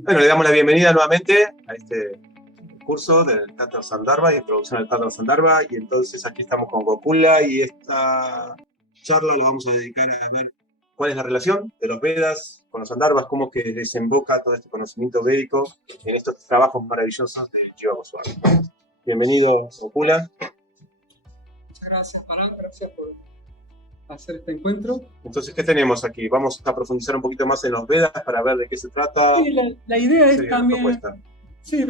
Bueno, le damos la bienvenida nuevamente a este curso del Tatra Sandarbha, introducción al Tatra Sandarbha, y entonces aquí estamos con Gokula y esta charla la vamos a dedicar a ver cuál es la relación de los Vedas con los Sandarbhas, cómo que desemboca todo este conocimiento védico en estos trabajos maravillosos de Jiva Goswami. Bienvenido, Gokula. Muchas gracias, Parán, gracias por hacer este encuentro. Entonces, ¿qué tenemos aquí? Vamos a profundizar un poquito más en los Vedas para ver de qué se trata. Sí, la idea es también... Sí,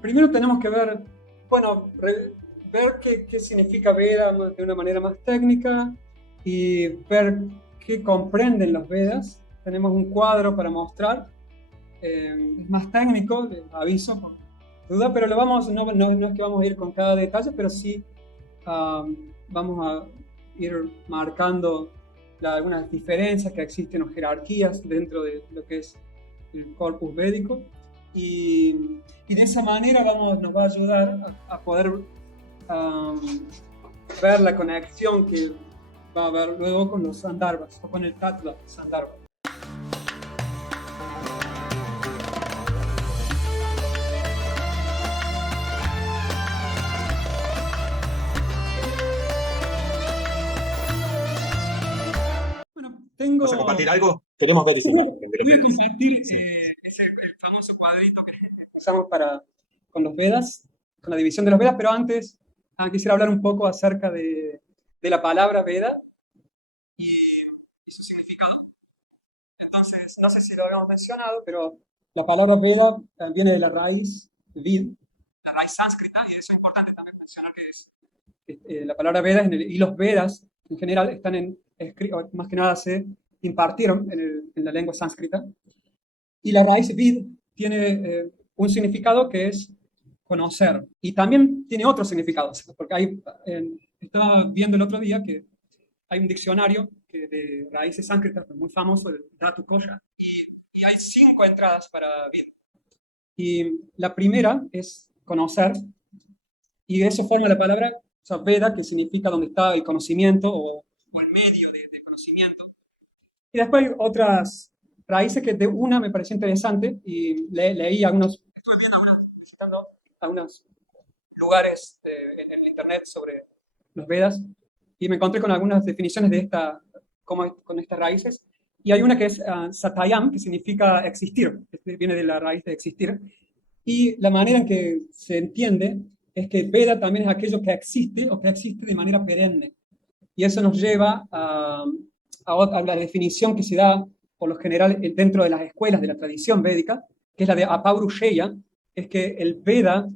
primero tenemos que ver, bueno, ver qué significa Veda de una manera más técnica y ver qué comprenden los Vedas. Tenemos un cuadro para mostrar, es más técnico, les aviso por duda, pero no es que vamos a ir con cada detalle, pero sí vamos a ir marcando algunas diferencias que existen o jerarquías dentro de lo que es el corpus védico, y de esa manera nos va a ayudar a poder ver la conexión que va a haber luego con los Sandarbhas o con el Tattva Sandarbha. ¿Vas a compartir algo? Queremos ver ese. Voy a compartir el famoso cuadrito que usamos con los Vedas, con la división de los Vedas, pero antes quisiera hablar un poco acerca de la palabra Veda y su significado. Entonces, no sé si lo habíamos mencionado, pero la palabra Veda viene de la raíz Vid, la raíz sánscrita, y eso es importante también mencionar que es la palabra Veda y los Vedas en general están más que nada se impartieron en la lengua sánscrita, y la raíz vid tiene un significado que es conocer, y también tiene otros significados, porque estaba viendo el otro día que hay un diccionario de raíces sánscritas muy famoso, el Dhatu Kosa, y hay 5 entradas para vid, y la primera es conocer, y de eso forma la palabra, o sea, Veda, que significa donde está el conocimiento o el medio de conocimiento. Y después hay otras raíces que de una me pareció interesante y leí visitando algunos lugares en el internet sobre los Vedas y me encontré con algunas definiciones de con estas raíces. Y hay una que es Satayam, que significa existir, viene de la raíz de existir. Y la manera en que se entiende es que Veda también es aquello que existe o que existe de manera perenne. Y eso nos lleva a la definición que se da por lo general dentro de las escuelas de la tradición védica, que es la de Apaurusheya, es que el Veda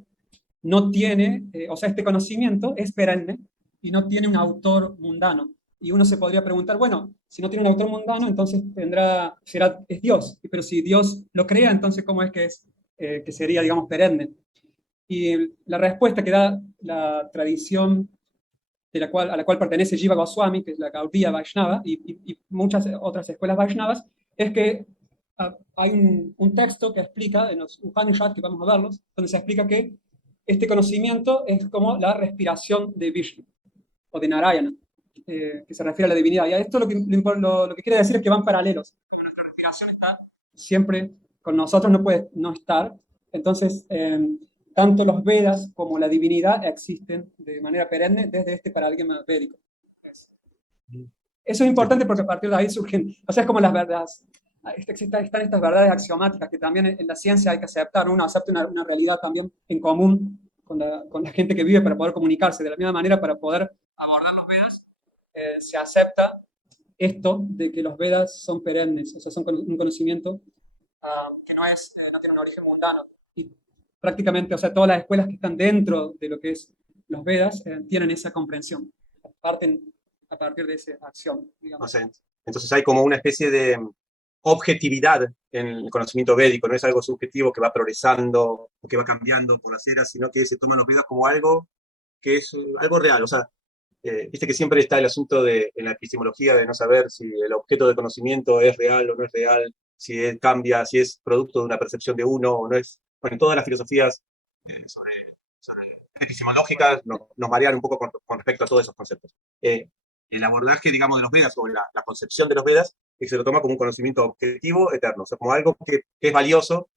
no tiene, o sea, este conocimiento es perenne y no tiene un autor mundano. Y uno se podría preguntar, bueno, si no tiene un autor mundano, entonces es Dios. Pero si Dios lo crea, entonces ¿cómo es que sería, digamos, perenne? Y la respuesta que da la tradición a la cual pertenece Jiva Goswami, que es la Gaudiya Vaishnava, y muchas otras escuelas Vaishnavas, es que hay un texto que explica, en los Upanishads, que vamos a verlos, donde se explica que este conocimiento es como la respiración de Vishnu, o de Narayana, que se refiere a la divinidad. Y a esto lo que quiere decir es que van paralelos. Nuestra respiración está siempre con nosotros, no puede no estar. Entonces, tanto los Vedas como la divinidad existen de manera perenne desde este paradigma védico. Eso es importante porque a partir de ahí surgen, o sea, es como las verdades, están estas verdades axiomáticas que también en la ciencia hay que aceptar, uno acepta una realidad también en común con la gente que vive para poder comunicarse. De la misma manera, para poder abordar los Vedas, se acepta esto de que los Vedas son perennes, o sea, son un conocimiento que no tiene un origen mundano. Y prácticamente, o sea, todas las escuelas que están dentro de lo que es los Vedas tienen esa comprensión, parten a partir de esa acción, digamos. O sea, entonces hay como una especie de objetividad en el conocimiento védico, no es algo subjetivo que va progresando o que va cambiando por las eras, sino que se toman los Vedas como algo que es algo real. O sea, viste que siempre está el asunto en la epistemología de no saber si el objeto de conocimiento es real o no es real, si cambia, si es producto de una percepción de uno o no es. Bueno, todas las filosofías sobre epistemológicas nos marean un poco con respecto a todos esos conceptos. El abordaje, digamos, de los Vedas o la concepción de los Vedas, que se lo toma como un conocimiento objetivo eterno, o sea, como algo que es valioso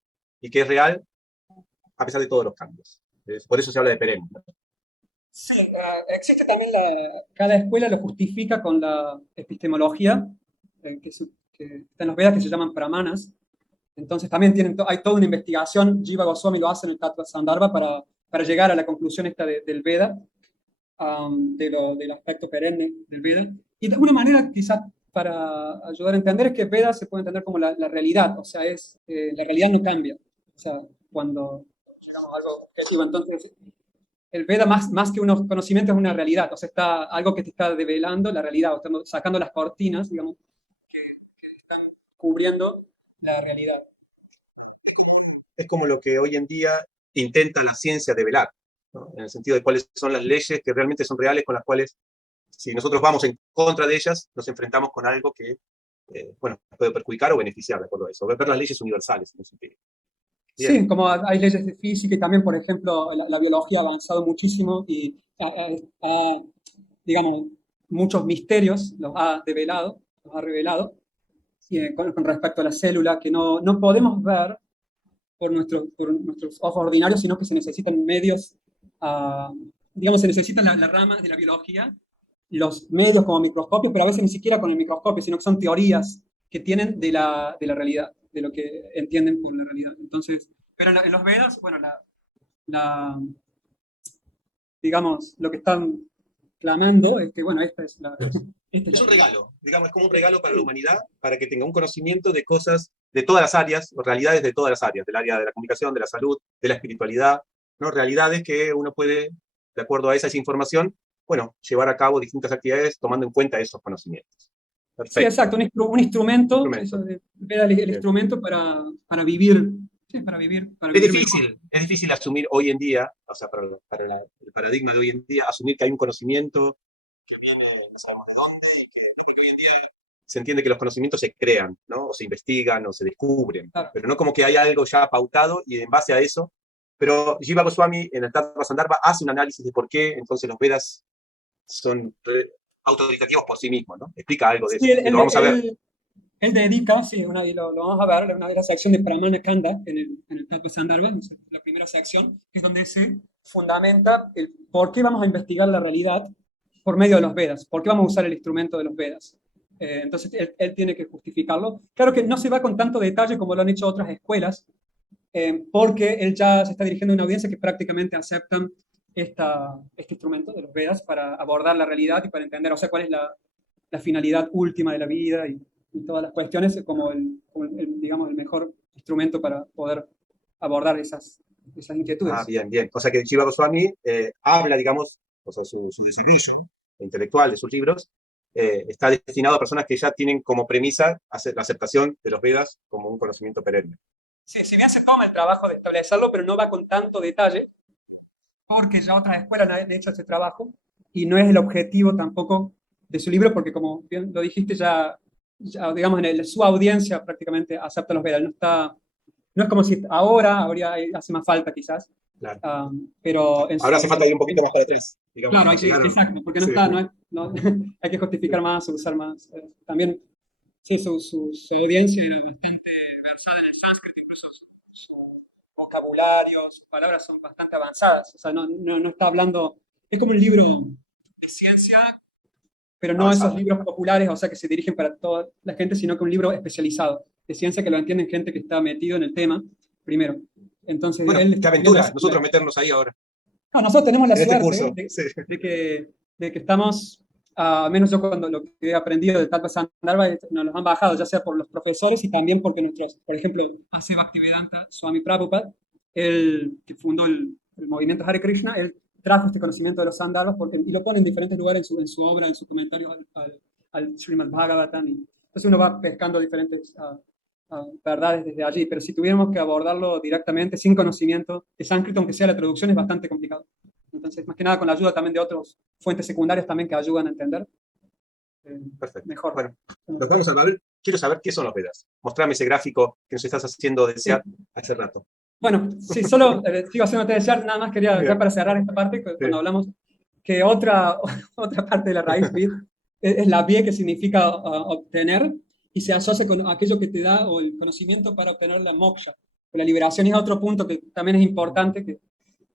y que es real a pesar de todos los cambios. Por eso se habla de perenne, ¿no? Sí, existe también cada escuela lo justifica con la epistemología que está en los Vedas que se llaman brahmanas. Entonces también hay toda una investigación, Jiva Goswami lo hace en el Tattva Sandarbha para llegar a la conclusión esta del Veda, del aspecto perenne del Veda. Y de alguna manera, quizás para ayudar a entender, es que Veda se puede entender como la realidad, o sea, la realidad no cambia. O sea, cuando llegamos a algo objetivo, entonces el Veda más que unos conocimientos es una realidad, o sea, está algo que te está develando la realidad, o estamos sacando las cortinas, digamos, que están cubriendo la realidad. Es como lo que hoy en día intenta la ciencia develar, ¿no? En el sentido de cuáles son las leyes que realmente son reales, con las cuales, si nosotros vamos en contra de ellas, nos enfrentamos con algo que, bueno, puede perjudicar o beneficiar, de acuerdo a eso. Ver las leyes universales, en ese sentido. Bien. Sí, como hay leyes de física y también, por ejemplo, la biología ha avanzado muchísimo y digamos, muchos misterios los ha revelado con respecto a la célula que no podemos ver por nuestros ojos ordinarios, sino que se necesitan medios, digamos, se necesitan la rama de la biología, los medios como microscopios, pero a veces ni siquiera con el microscopio, sino que son teorías que tienen de la realidad, de lo que entienden por la realidad. Entonces, pero en los Vedas, bueno, la, digamos, lo que están clamando es que, bueno, esta es la... Esta es Es la un realidad. regalo, digamos, es como un regalo para la humanidad, para que tenga un conocimiento de cosas de todas las áreas, o realidades de todas las áreas, del área de la comunicación, de la salud, de la espiritualidad, ¿no? Realidades que uno puede, de acuerdo a esa información, bueno, llevar a cabo distintas actividades tomando en cuenta esos conocimientos. Sí, Perfecto. exacto, un instrumento, eso Instrumento. era el Bien. instrumento para vivir, sí, para vivir mejor. Es difícil asumir hoy en día, o sea, para el paradigma de hoy en día, asumir que hay un conocimiento que viene, no sabemos de dónde, se entiende que los conocimientos se crean, ¿no? O se investigan o se descubren, Claro. pero no como que hay algo ya pautado y en base a eso. Pero Jiva Goswami en el Tattva Sandarbha hace un análisis de por qué entonces los Vedas son autoritativos por sí mismos, ¿no? Explica algo de Sí, eso, que lo vamos a ver. él dedica, sí, y lo vamos a ver, una de las secciones de Pramana Kanda en el Tattva Sandarbha, la primera sección, que es donde se fundamenta el por qué vamos a investigar la realidad por medio de los Vedas, por qué vamos a usar el instrumento de los Vedas. Entonces, él tiene que justificarlo. Claro que no se va con tanto detalle como lo han hecho otras escuelas, porque él ya se está dirigiendo a una audiencia que prácticamente aceptan este instrumento de los Vedas para abordar la realidad y para entender, o sea, cuál es la finalidad última de la vida y todas las cuestiones como digamos, el mejor instrumento para poder abordar esas Ah, inquietudes. bien, bien. O sea que Jiva Goswami habla, digamos, o sea, su desarrollo intelectual de sus libros está destinado a personas que ya tienen como premisa la aceptación de los Vedas como un conocimiento perenne. Sí, si bien se toma el trabajo de establecerlo, pero no va con tanto detalle, porque ya otras escuelas han hecho ese trabajo y no es el objetivo tampoco de su libro, porque como bien lo dijiste, ya digamos, su audiencia prácticamente acepta los Vedas. No es como si hace más falta quizás, Claro. pero Ahora hace falta ir un poquito más para atrás, digamos, claro, para llegar a... exacto, porque Sí, hay que justificar más, usar más. También, sí, su audiencia era bastante versada en el sánscrito, incluso su vocabulario, sus palabras son bastante avanzadas. O sea, no está hablando, es como un libro de ciencia, pero no esos avanzada. libros populares, o sea, que se dirigen para toda la gente, sino que un libro especializado de ciencia que lo entienden gente que está metido en el tema, primero. Entonces, Bueno, él qué está escribiendo aventura, así. nosotros meternos ahí ahora, No, nosotros tenemos la en este suerte curso. Sí. de que estamos, al menos yo cuando lo que he aprendido de Tattva Sandarbha, nos los han bajado, ya sea por los profesores y también porque nuestros, por ejemplo, Ase Bhaktivedanta Swami Prabhupada, él que fundó el movimiento Hare Krishna, él trajo este conocimiento de los Sandarbhas y lo pone en diferentes lugares en su obra, en sus comentarios al Srimad Bhagavatam. Entonces uno va pescando diferentes verdades desde allí, pero si tuviéramos que abordarlo directamente, sin conocimiento de sánscrito, aunque sea la traducción, es bastante complicado. Entonces, más que nada con la ayuda también de otras fuentes secundarias también que ayudan a entender Perfecto. mejor. Bueno, los vamos a ver. Quiero saber qué son los Vedas. Mostrame ese gráfico que nos estás haciendo desear Sí. hace rato. Bueno, sí, solo sigo haciéndote desear, nada más quería, ya Bien. para cerrar esta parte, cuando Sí. hablamos, que otra parte de la raíz vid es la vie, que significa obtener, y se asocia con aquello que te da, o el conocimiento para obtener la moksha, la liberación es otro punto que también es importante,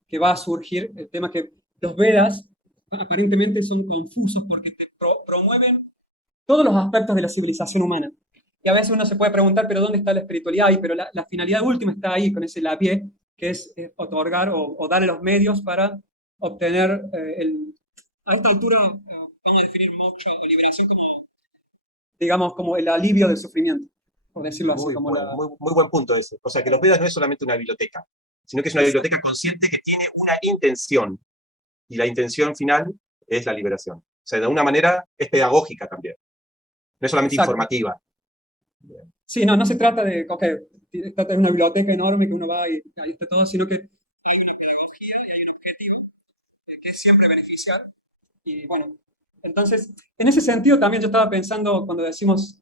que va a surgir, el tema que los Vedas aparentemente son confusos porque te promueven todos los aspectos de la civilización humana. Y a veces uno se puede preguntar, pero ¿dónde está la espiritualidad ahí? Pero la finalidad última está ahí, con ese lapié, que es otorgar o darle los medios para obtener a esta altura, vamos a definir moksha o liberación como, digamos, como el alivio del sufrimiento, por decirlo así, Muy como bueno, muy buen punto ese. O sea, que los Vedas no es solamente una biblioteca, sino que es una biblioteca consciente que tiene una intención, y la intención final es la liberación. O sea, de alguna manera es pedagógica también, no es solamente Exacto. informativa. Sí, no se trata de, ok, esta es una biblioteca enorme que uno va y ahí está todo, sino que hay una pedagogía y hay un objetivo que es siempre beneficiar. Y bueno, entonces, en ese sentido también yo estaba pensando cuando decimos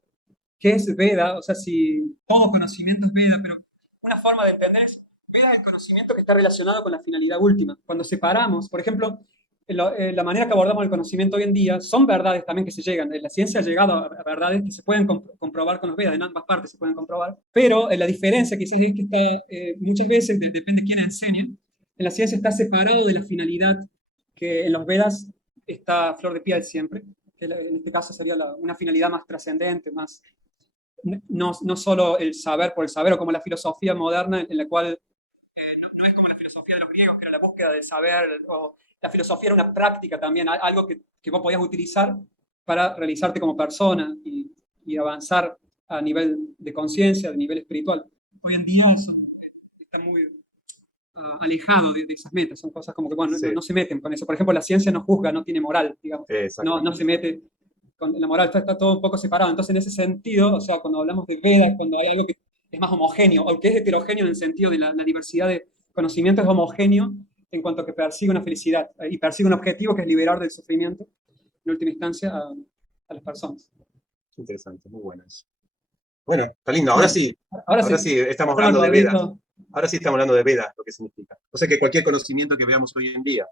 qué es Veda, o sea, si todo conocimiento es Veda, pero una forma de entender es Veda el conocimiento que está relacionado con la finalidad última. Cuando separamos, por ejemplo, la manera que abordamos el conocimiento hoy en día son verdades también que se llegan. La ciencia ha llegado a verdades que se pueden comprobar con los Vedas, en ambas partes se pueden comprobar, pero la diferencia quizás es que está, muchas veces, depende de quién enseña, en la ciencia está separado de la finalidad que en los Vedas está a flor de piel siempre, que en este caso sería una finalidad más trascendente, más no solo el saber por el saber, o como la filosofía moderna, en la cual no es como la filosofía de los griegos, que era la búsqueda del saber, o la filosofía era una práctica también, algo que vos podías utilizar para realizarte como persona y avanzar a nivel de conciencia, de nivel espiritual. Hoy en día eso está muy alejado de esas metas, son cosas como que, bueno, Sí, no se meten con eso. Por ejemplo, la ciencia no juzga, no tiene moral, digamos, no se exactamente. mete con la moral, está todo un poco separado. Entonces, en ese sentido, o sea, cuando hablamos de Vedas, cuando hay algo que es más homogéneo, o que es heterogéneo en el sentido de la diversidad de conocimientos, es homogéneo en cuanto a que persigue una felicidad y persigue un objetivo que es liberar del sufrimiento, en última instancia, a las personas. Interesante, muy bueno eso. Bueno, está lindo. Bueno, ahora Ahora sí, sí estamos pasamos al hablando de Vedas. cuadrito. Ahora sí estamos hablando de Vedas, lo que significa. O sea que cualquier conocimiento que veamos hoy en día,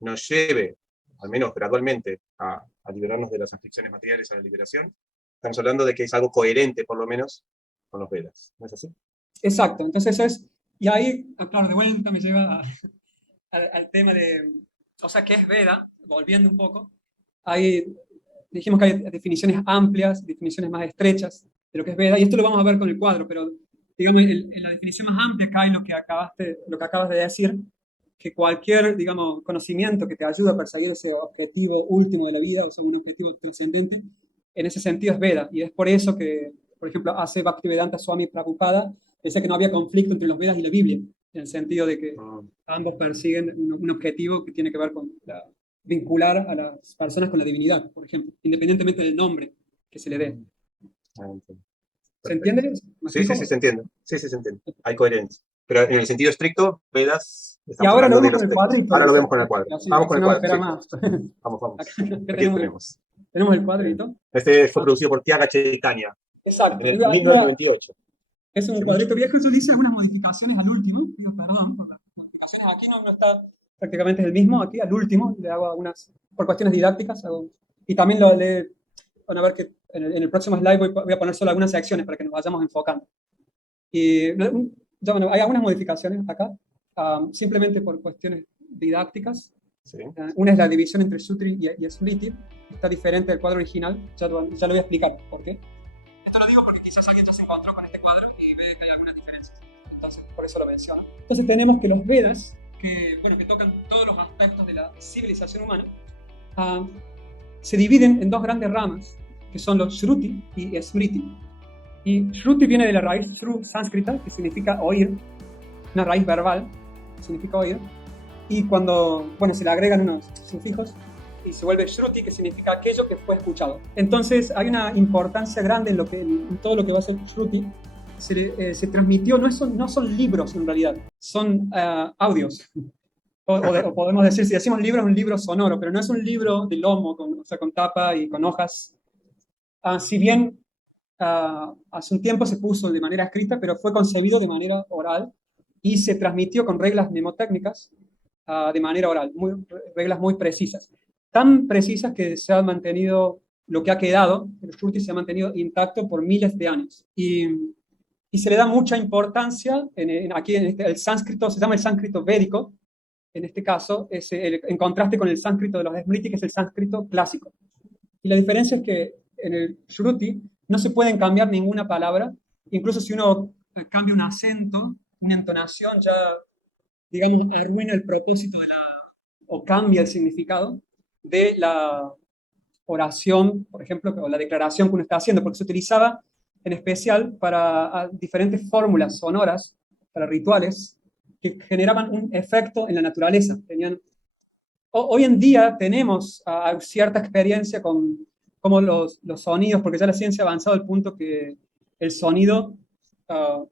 nos lleve, al menos gradualmente, a liberarnos de las aflicciones materiales, a la liberación, estamos hablando de que es algo coherente, por lo menos, con los Vedas. ¿No es así? Exacto, entonces eso es, y ahí, claro, de vuelta me lleva al tema de, o sea, ¿qué es Veda? Volviendo un poco, ahí dijimos que hay definiciones amplias, definiciones más estrechas de lo que es Veda, y esto lo vamos a ver con el cuadro, pero digamos, en la definición más amplia cae lo que acabas de decir, que cualquier, digamos, conocimiento que te ayude a perseguir ese objetivo último de la vida, o sea, un objetivo trascendente, en ese sentido es Veda, y es por eso que, por ejemplo, hace Bhaktivedanta Swami Prabhupada, decía que no había conflicto entre los Vedas y la Biblia, en el sentido de que Mm, ambos persiguen un objetivo que tiene que ver con vincular a las personas con la divinidad, por ejemplo, independientemente del nombre que se le dé. entiendo. ¿Se Perfecto. entiende? ¿Me Sí, sí, sí, explico? se entiende. Sí, sí, se entiende. Hay coherencia. Pero en el sentido estricto, Vedas, Y estamos ahora lo hablando de vemos con los el textos. cuadrito, Ahora lo dice, vemos con el cuadro. así, Vamos con así el no va a cuadro, sí. esperar más. Vamos, Acá, vamos. acá Aquí tenemos, tenemos. tenemos el cuadrito. Este fue Ah, producido por Tiaga Chaitanya exacto. en el 1998. Es un Hace mucho. cuadrito viejo, eso dice algunas modificaciones al último. No, perdón, por las modificaciones aquí no está prácticamente el mismo. Aquí al último le hago algunas, por cuestiones didácticas, y también van a ver que en el próximo slide voy a poner solo algunas secciones para que nos vayamos enfocando. Y ya, bueno, hay algunas modificaciones acá, simplemente por cuestiones didácticas. Sí. Una es la división entre Sutri y Smriti, está diferente del cuadro original, ya lo voy a explicar por qué. Esto lo digo porque quizás alguien ya se encontró con este cuadro y ve que hay algunas diferencias, entonces por eso lo menciono. Entonces tenemos que los Vedas, que tocan todos los aspectos de la civilización humana, se dividen en dos grandes ramas, que son los Shruti y Smriti. Y Shruti viene de la raíz Shru sánscrita, que significa oír, una raíz verbal, que significa oír, y cuando, bueno, se le agregan unos sufijos, y se vuelve Shruti, que significa aquello que fue escuchado. Entonces hay una importancia grande en todo lo que va a ser Shruti. Se transmitió, no son libros en realidad, son audios. O podemos decir, si decimos libro, es un libro sonoro, pero no es un libro de lomo, o sea, con tapa y con hojas. Si bien hace un tiempo se puso de manera escrita, pero fue concebido de manera oral y se transmitió con reglas mnemotécnicas de manera oral, reglas muy precisas. Tan precisas que se ha mantenido, lo que ha quedado, el Shruti se ha mantenido intacto por miles de años. Y y se le da mucha importancia, aquí el sánscrito, se llama el sánscrito védico, en este caso, en contraste con el sánscrito de los Smriti, que es el sánscrito clásico. Y la diferencia es que en el Shruti no se pueden cambiar ninguna palabra, incluso si uno cambia un acento, una entonación, ya, digamos, arruina el propósito o cambia el significado de la oración, por ejemplo, o la declaración que uno está haciendo, porque se utilizaba en especial para diferentes fórmulas sonoras, para rituales, que generaban un efecto en la naturaleza. Hoy en día tenemos cierta experiencia con cómo los sonidos, porque ya la ciencia ha avanzado al punto que el sonido uh,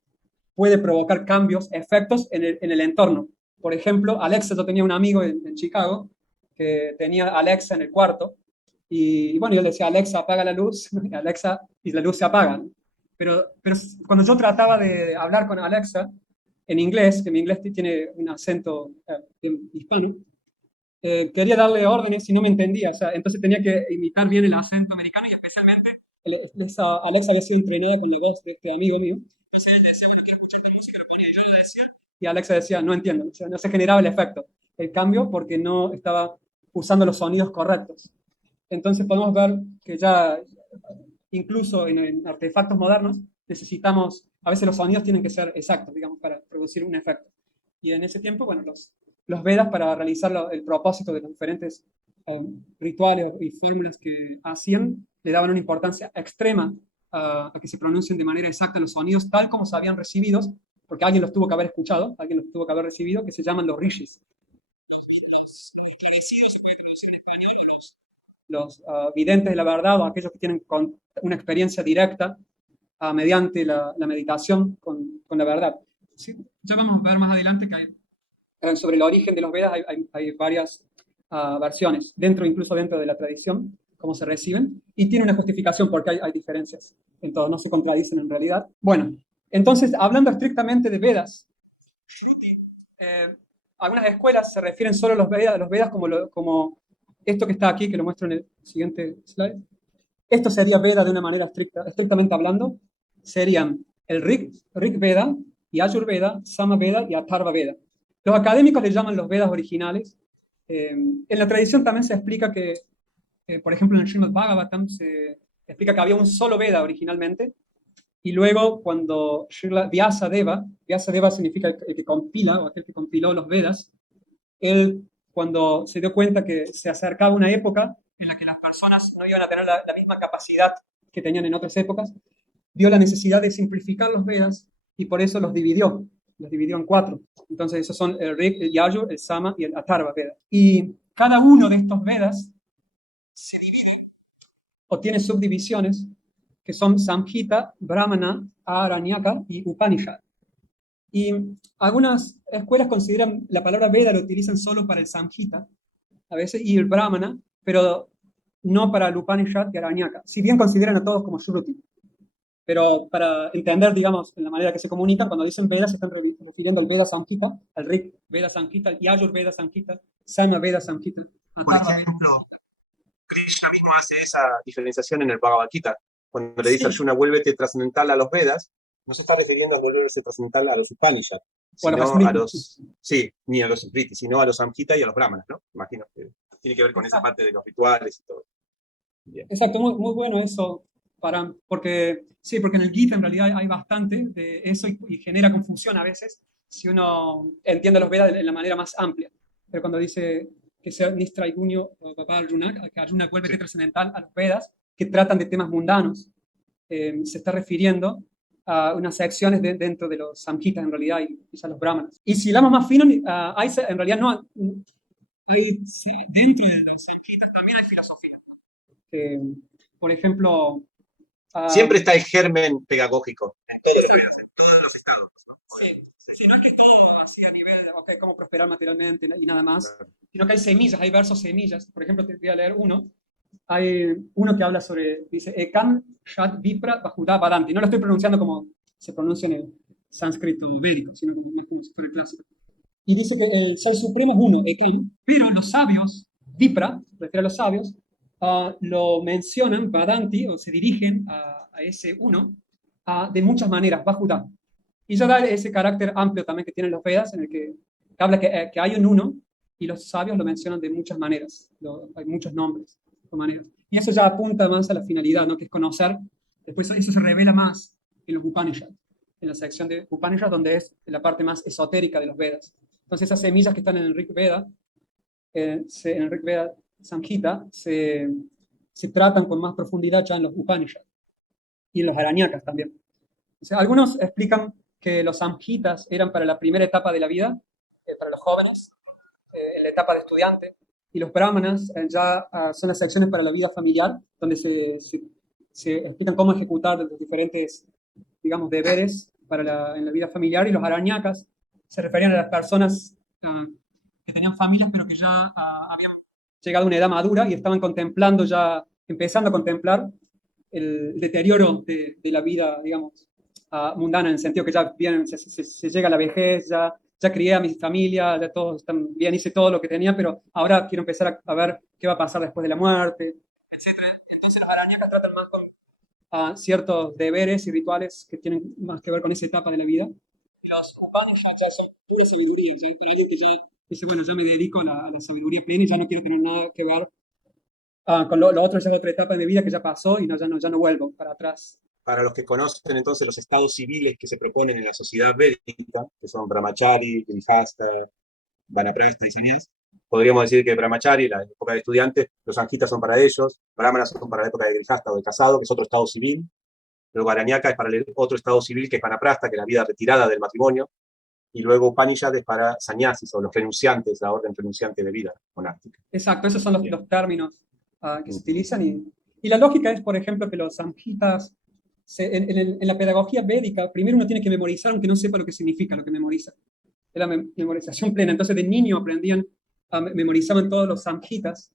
puede provocar cambios, efectos en el entorno. Por ejemplo, Alexa, yo tenía un amigo en Chicago que tenía Alexa en el cuarto y bueno, yo le decía, Alexa, apaga la luz, y Alexa, y la luz se apaga, ¿no? Pero cuando yo trataba de hablar con Alexa en inglés, que mi inglés tiene un acento hispano, quería darle órdenes y no me entendía, o sea, entonces tenía que imitar bien el acento americano y especialmente Alexa había sido entrenada con la voz de este amigo mío, entonces él decía, bueno, quiero escuchar esta música, lo ponía y yo lo decía, y Alexa decía, no entiendo, o sea, no se generaba el efecto, el cambio porque no estaba usando los sonidos correctos. Entonces podemos ver que ya incluso en artefactos modernos necesitamos, a veces los sonidos tienen que ser exactos, digamos, para producir un efecto. Y en ese tiempo, bueno, los Vedas para realizar el propósito de los diferentes rituales y fórmulas que hacían, le daban una importancia extrema a que se pronuncien de manera exacta los sonidos tal como se habían recibido, porque alguien los tuvo que haber escuchado, alguien los tuvo que haber recibido, que se llaman los rishis. Los videntes de la verdad o aquellos que tienen una experiencia directa mediante la meditación con la verdad. ¿Sí? Ya vamos a ver más adelante que sobre el origen de los Vedas hay varias versiones, incluso dentro de la tradición, cómo se reciben, y tiene una justificación porque hay diferencias. Entonces no se contradicen en realidad. Bueno, entonces, hablando estrictamente de Vedas, algunas escuelas se refieren solo a los Vedas como esto que está aquí, que lo muestro en el siguiente slide. Esto sería Veda de una manera estrictamente hablando. Serían el Rig Veda, y Ayurveda, Sama Veda y Atharva Veda. Los académicos le llaman los Vedas originales. En la tradición también se explica que, por ejemplo, en el Srimad Bhagavatam se explica que había un solo Veda originalmente, y luego cuando Vyasadeva significa el que compila, o aquel que compiló los Vedas, él cuando se dio cuenta que se acercaba una época en la que las personas no iban a tener la misma capacidad que tenían en otras épocas, vio la necesidad de simplificar los Vedas y por eso los dividió en 4. Entonces esos son el Rig, el Yajur, el Sama y el Atharva Veda. Y cada uno de estos Vedas se divide o tiene subdivisiones que son Samhita, Brahmana, Aranyaka y Upanishad. Y algunas escuelas consideran la palabra Veda, lo utilizan solo para el Samhita, a veces, y el Brahmana, pero no para el Upanishad y Aranyaka, si bien consideran a todos como Shruti. Pero para entender, digamos, en la manera que se comunican, cuando dicen Veda, se están refiriendo al Veda Samhita, al Rig Veda Samhita, al Yajur Veda Samhita, Sama Veda Samhita. Por ejemplo, Krishna mismo hace esa diferenciación en el Bhagavad Gita. Cuando le dice a Arjuna, vuélvete trascendental a los Vedas, no se está refiriendo a volverse trascendental a los Upanishad, sino a los, ni a los Smriti, sino a los Samhita y a los Brahmanas, ¿no? Imagino que tiene que ver con esa parte de los rituales y todo. Bien. Exacto, muy, muy bueno eso, porque en el Gita en realidad hay bastante de eso y genera confusión a veces si uno entiende los Vedas de la manera más amplia. Pero cuando dice que sea Nistraigunyo o Baba Arjuna, que Arjuna vuelve trascendental a los Vedas, que tratan de temas mundanos, se está refiriendo a unas secciones dentro de los Samhitas en realidad y a los Brahmanas. Y si hablamos más fino, en realidad no hay, dentro de los Samhitas también hay filosofía. Por ejemplo... siempre está el germen pedagógico. En todos los estados. Sí, no es que todo así a nivel, cómo prosperar materialmente y nada más, sino que hay semillas, hay versos semillas. Por ejemplo, te voy a leer uno. Hay uno que habla sobre, dice, Ekan Shat Vipra Bahuda Badanti. No lo estoy pronunciando como se pronuncia en el sánscrito védico, sino como si fuera el clásico. Y dice que el Ser Supremo es uno, Ekan, pero los sabios, Vipra, refiere a los sabios, lo mencionan, Badanti, o se dirigen a ese uno, de muchas maneras, Bahuda. Y eso da ese carácter amplio también que tienen los Vedas, en el que habla que hay un uno, y los sabios lo mencionan de muchas maneras, hay muchos nombres o maneras. Y eso ya apunta más a la finalidad, ¿no? Que es conocer. Después eso se revela más en los Upanishads, en la sección de Upanishads, donde es la parte más esotérica de los Vedas. Entonces esas semillas que están en el Rig Veda, en el Rig Veda Samhita, se tratan con más profundidad ya en los Upanishads y en los Aranyakas también. O sea, algunos explican que los Samhitas eran para la primera etapa de la vida, para los jóvenes, en la etapa de estudiante, y los Brahmanas ya son las secciones para la vida familiar, donde se explican cómo ejecutar los diferentes, digamos, deberes en la vida familiar, y los Aranyakas se referían a las personas que tenían familias, pero que ya habían llegado a una edad madura y estaban contemplando ya, empezando a contemplar el deterioro de la vida, digamos, mundana, en el sentido que ya bien, se llega a la vejez, ya crié a mi familia, ya todos están bien, hice todo lo que tenía, pero ahora quiero empezar a ver qué va a pasar después de la muerte, etcétera. Entonces los Aranyakas tratan más con ciertos deberes y rituales que tienen más que ver con esa etapa de la vida. Los Upanishads ya son pura sabiduría, para alguien que ya dice, bueno, ya me dedico a la sabiduría plena y ya no quiero tener nada que ver con lo otro, ya es otra etapa de vida que ya pasó y ya no vuelvo para atrás. Para los que conocen entonces los estados civiles que se proponen en la sociedad védica, que son Brahmachari, Grihastha, Vanaprastha y Sannyas, podríamos decir que Brahmachari, la época de estudiantes, los Sanjitas son para ellos, Brahmanas son para la época de Grihastha o de casado, que es otro estado civil, luego Aranyaka es para el otro estado civil, que es Vanaprastha, que es la vida retirada del matrimonio, y luego Upanishad es para sannyasis o los renunciantes, la orden renunciante de vida monástica. Exacto, esos son los términos que se utilizan. Y la lógica es, por ejemplo, que los samhitas, en la pedagogía védica, primero uno tiene que memorizar, aunque no sepa lo que significa lo que memoriza. Es la memorización plena. Entonces, de niño aprendían, memorizaban todos los samhitas.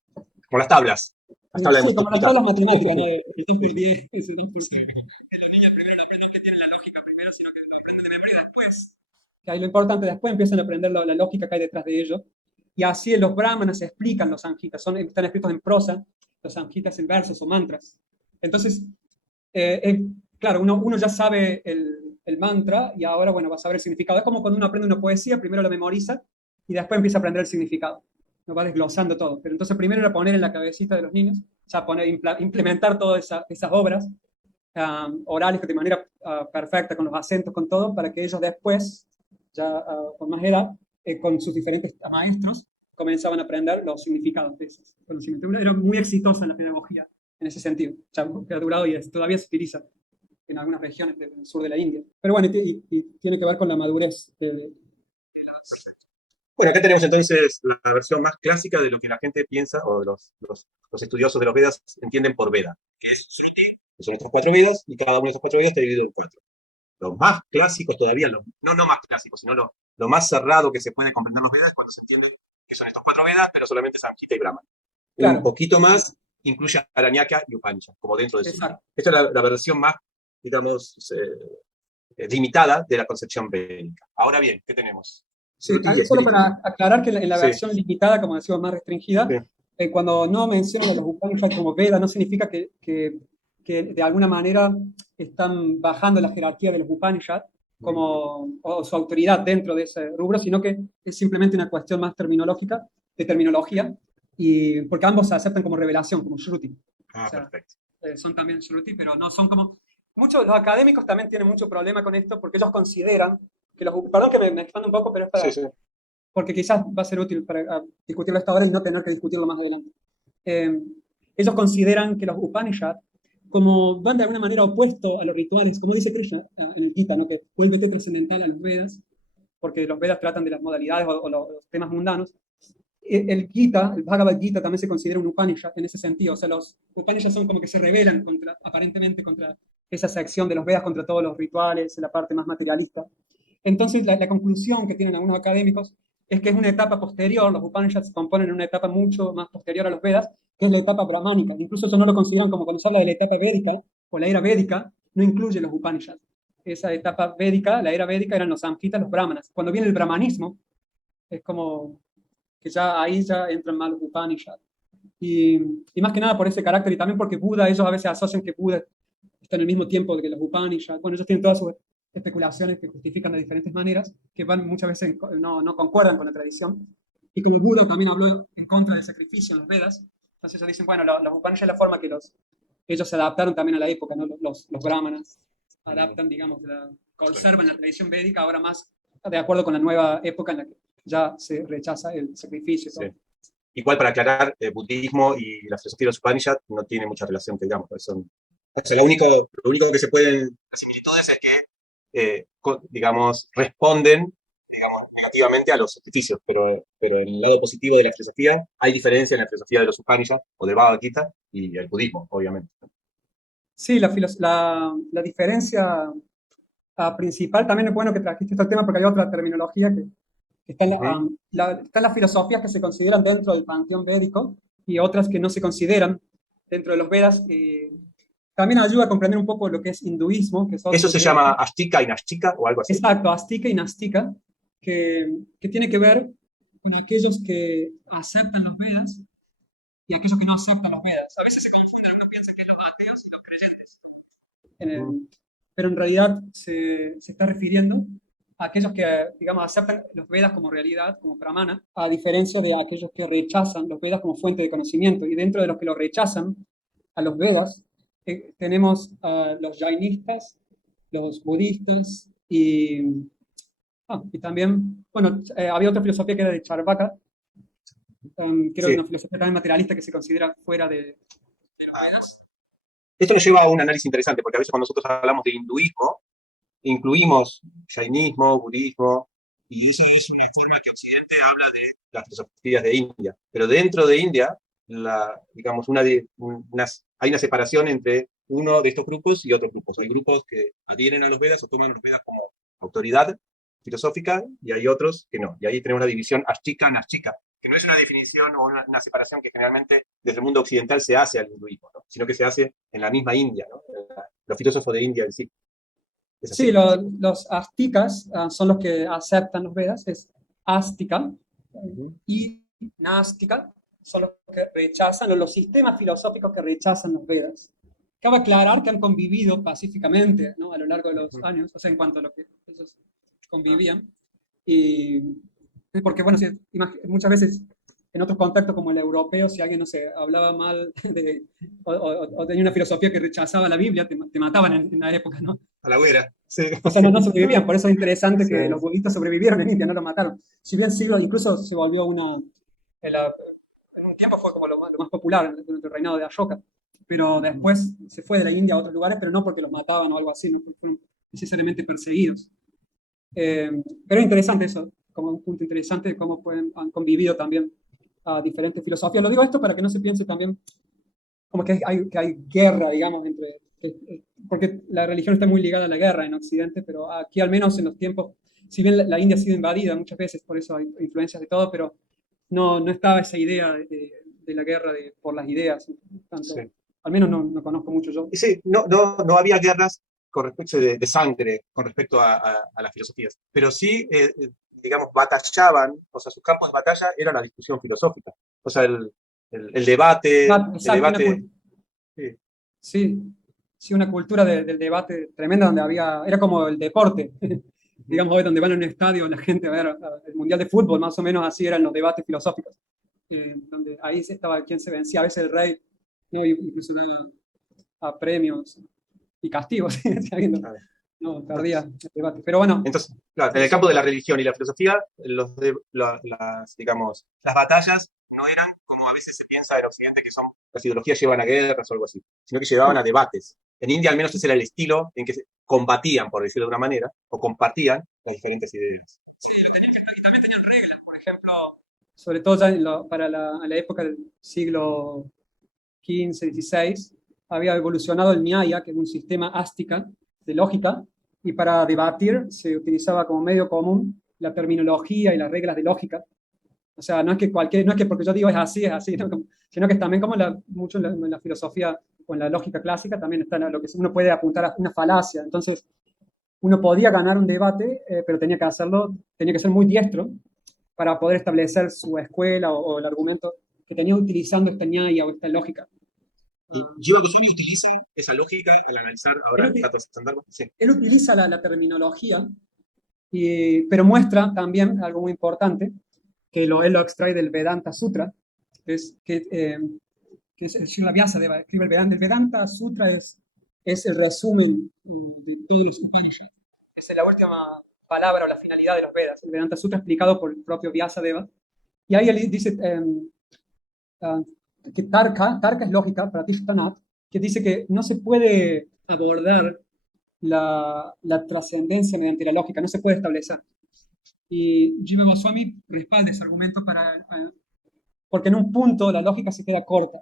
Como las tablas. Las tablas Sí, como las tablas matemáticas, ¿no? El tiempo de 10, los niños primero no aprenden que tienen la lógica primero, sino que lo aprenden de memoria después. Que ahí lo importante, después empiezan a aprender la lógica que hay detrás de ello. Y así los brahmanas explican los samhitas, están escritos en prosa, los samhitas en versos o mantras. Entonces, claro, uno ya sabe el mantra y ahora, bueno, va a saber el significado. Es como cuando uno aprende una poesía, primero la memoriza y después empieza a aprender el significado. Lo va desglosando todo. Pero entonces primero era poner en la cabecita de los niños, ya implementar todas esas obras orales de manera perfecta, con los acentos, con todo, para que ellos después, ya con más edad, con sus diferentes maestros, comenzaban a aprender los significados de esos conocimientos. Era muy exitosa en la pedagogía en ese sentido. Ya ha durado y todavía se utiliza en algunas regiones del sur de la India. Pero bueno, y tiene que ver con la madurez Bueno, acá tenemos entonces la versión más clásica de lo que la gente piensa, o los estudiosos de los Vedas entienden por Veda, que son estos 4 Vedas, y cada uno de estos 4 Vedas está dividido en 4. Los más clásicos todavía, no más clásicos, sino lo más cerrado que se puede comprender los Vedas es cuando se entiende que son estos 4 Vedas, pero solamente Samhita y Brahman. Claro. Un poquito más incluye Aranyaka y Upanishad, como dentro de eso. Esta es la versión más, digamos, limitada de la concepción védica. Ahora bien, ¿qué tenemos? Sí, solo para aclarar que en la versión limitada, como decimos, más restringida, cuando no mencionan a los Upanishads como Veda, no significa que de alguna manera están bajando la jerarquía de los Upanishads o su autoridad dentro de ese rubro, sino que es simplemente una cuestión más terminológica, de terminología, y porque ambos se aceptan como revelación, como Shruti. O sea, perfecto. Son también Shruti, pero no son como... Los académicos también tienen mucho problema con esto, porque ellos consideran que perdón que me expando un poco, pero es para... Sí. Porque quizás va a ser útil para discutirlo esta hora y no tener que discutirlo más adelante. Ellos consideran que los Upanishads, como van de alguna manera opuesto a los rituales, como dice Krishna en el Gita, ¿no? Que vuélvete trascendental a los Vedas, porque los Vedas tratan de las modalidades o los temas mundanos. El Gita, el Bhagavad Gita, también se considera un Upanishad en ese sentido. O sea, los Upanishads son como que se rebelan aparentemente contra esa sección de los Vedas, contra todos los rituales, la parte más materialista. Entonces, la conclusión que tienen algunos académicos es que es una etapa posterior, los Upanishads se componen en una etapa mucho más posterior a los Vedas, que es la etapa brahmánica. Incluso eso no lo consideran como cuando se habla de la etapa védica o la era védica, no incluye los Upanishads. Esa etapa védica, la era védica, eran los samhitas, los brahmanas. Cuando viene el brahmanismo, es como que ya ahí ya entran más los Upanishads. Y más que nada por ese carácter y también porque Buda, ellos a veces asocian que Buda está en el mismo tiempo que los Upanishads. Bueno, ellos tienen todas sus especulaciones que justifican de diferentes maneras, que van muchas veces no concuerdan con la tradición. Y que el Buda también habló en contra del sacrificio en los Vedas. Entonces ellos dicen, bueno, los Upanishads es la forma que ellos se adaptaron también a la época, ¿no? Los brahmanas adaptan, digamos, conservan la tradición védica ahora más de acuerdo con la nueva época en la que ya se rechaza el sacrificio. Sí. Igual para aclarar, el budismo y la filosofía de los Upanishads no tienen mucha relación, que digamos. O sea, lo único que se pueden, las similitudes es que, digamos, responden, digamos, negativamente a los sacrificios, pero en el lado positivo de la filosofía hay diferencia en la filosofía de los Upanishads o del Bhagavad Gita y el budismo, obviamente. Sí, la diferencia principal, también es bueno que trajiste este tema porque hay otra terminología que está están las filosofías que se consideran dentro del panteón védico y otras que no se consideran dentro de los Vedas. También ayuda a comprender un poco lo que es hinduismo. Eso se llama Astika y Nastika o algo así. Exacto, Astika y Nastika, que tiene que ver con aquellos que aceptan los Vedas y aquellos que no aceptan los Vedas. A veces se confunden, uno piensa que es los ateos y los creyentes. Pero en realidad se está refiriendo a aquellos que, digamos, aceptan los Vedas como realidad, como pramana, a diferencia de aquellos que rechazan los Vedas como fuente de conocimiento. Y dentro de los que lo rechazan a los Vedas, tenemos a los jainistas, los budistas y también, bueno, había otra filosofía que era de Charvaka, que era una filosofía también materialista que se considera fuera de los Vedas. Esto nos lleva a un análisis interesante, porque a veces cuando nosotros hablamos de hinduismo, incluimos jainismo, budismo, y eso es una forma que Occidente habla de las filosofías de India. Pero dentro de India, digamos, hay una separación entre uno de estos grupos y otros grupos. Hay grupos que adhieren a los Vedas o toman los Vedas como autoridad filosófica, y hay otros que no. Y ahí tenemos una división ashtika-nashtika, que no es una definición o una separación que generalmente desde el mundo occidental se hace al hinduismo, ¿no? Sino que se hace en la misma India, ¿no? Los filósofos de India en sí. Sí, los astikas son los que aceptan los Vedas, es astika, y nástica son los que rechazan, o los sistemas filosóficos que rechazan los Vedas. Cabe aclarar que han convivido pacíficamente, ¿no? A lo largo de los años, o sea, en cuanto a lo que ellos convivían. Y porque, bueno, muchas veces en otros contextos como el europeo, si alguien, no sé, hablaba mal o tenía una filosofía que rechazaba la Biblia, te mataban en la época, ¿no? A la hoguera, sí. O sea, no sobrevivían, por eso es interesante que los budistas sobrevivieron en India, no los mataron. Si bien siglo, incluso se volvió en un tiempo fue como lo más popular durante el reinado de Ashoka, pero después se fue de la India a otros lugares, pero no porque los mataban o algo así, no fueron necesariamente perseguidos. Pero es interesante eso, como un punto interesante de cómo han convivido también a diferentes filosofías. Lo digo esto para que no se piense también como que hay guerra, digamos, porque la religión está muy ligada a la guerra en Occidente, pero aquí al menos en los tiempos, si bien la India ha sido invadida muchas veces, por eso hay influencias de todo, pero no estaba esa idea de la guerra por las ideas. Tanto, al menos no conozco mucho yo. Sí, no había guerras con respecto de sangre, con respecto a las filosofías, pero sí, digamos, batallaban, o sea, sus campos de batalla era la discusión filosófica, o sea, el debate. Exacto, sí, una cultura del debate tremenda donde era como el deporte. Digamos, hoy donde van a un estadio la gente a ver el Mundial de Fútbol, más o menos así eran los debates filosóficos. Donde ahí estaba quien se vencía, a veces el rey, incluso a premios y castigos, si alguien perdía el debate. Pero bueno. Entonces, claro, en el campo de la religión y la filosofía, digamos, las batallas no eran como a veces se piensa en Occidente, que las ideologías llevan a guerras o algo así, sino que llevaban a debates. En India al menos ese era el estilo en que se combatían, por decirlo de una manera, o compartían las diferentes ideas. Sí, y también tenían reglas, por ejemplo, sobre todo ya para la época del siglo XV, XVI, había evolucionado el Nyaya, que es un sistema ástica de lógica, y para debatir se utilizaba como medio común la terminología y las reglas de lógica. O sea, no es que porque yo digo es así, ¿no? Sino que también como mucho en la filosofía o en la lógica clásica también está lo que uno puede apuntar a una falacia. Entonces, uno podía ganar un debate, pero tenía que ser muy diestro para poder establecer su escuela o el argumento que tenía utilizando esta ñaya o esta lógica. Y Jiva Goswami utiliza esa lógica al analizar Él, ahora el uti- Tato Sandharma. Sí. él utiliza la terminología, pero muestra también algo muy importante, que él lo extrae del Vedanta Sutra, que es el Srila Vyasadeva, escribe el Vedanta. El Vedanta Sutra es el resumen de todos los Upanishads. Es la última palabra o la finalidad de los Vedas. El Vedanta Sutra explicado por el propio Vyasadeva. Y ahí él dice uh, que Tarka es lógica, Pratishthanat, que dice que no se puede abordar la trascendencia mediante la lógica, no se puede establecer. Y Jiva Goswami respalda ese argumento porque en un punto la lógica se queda corta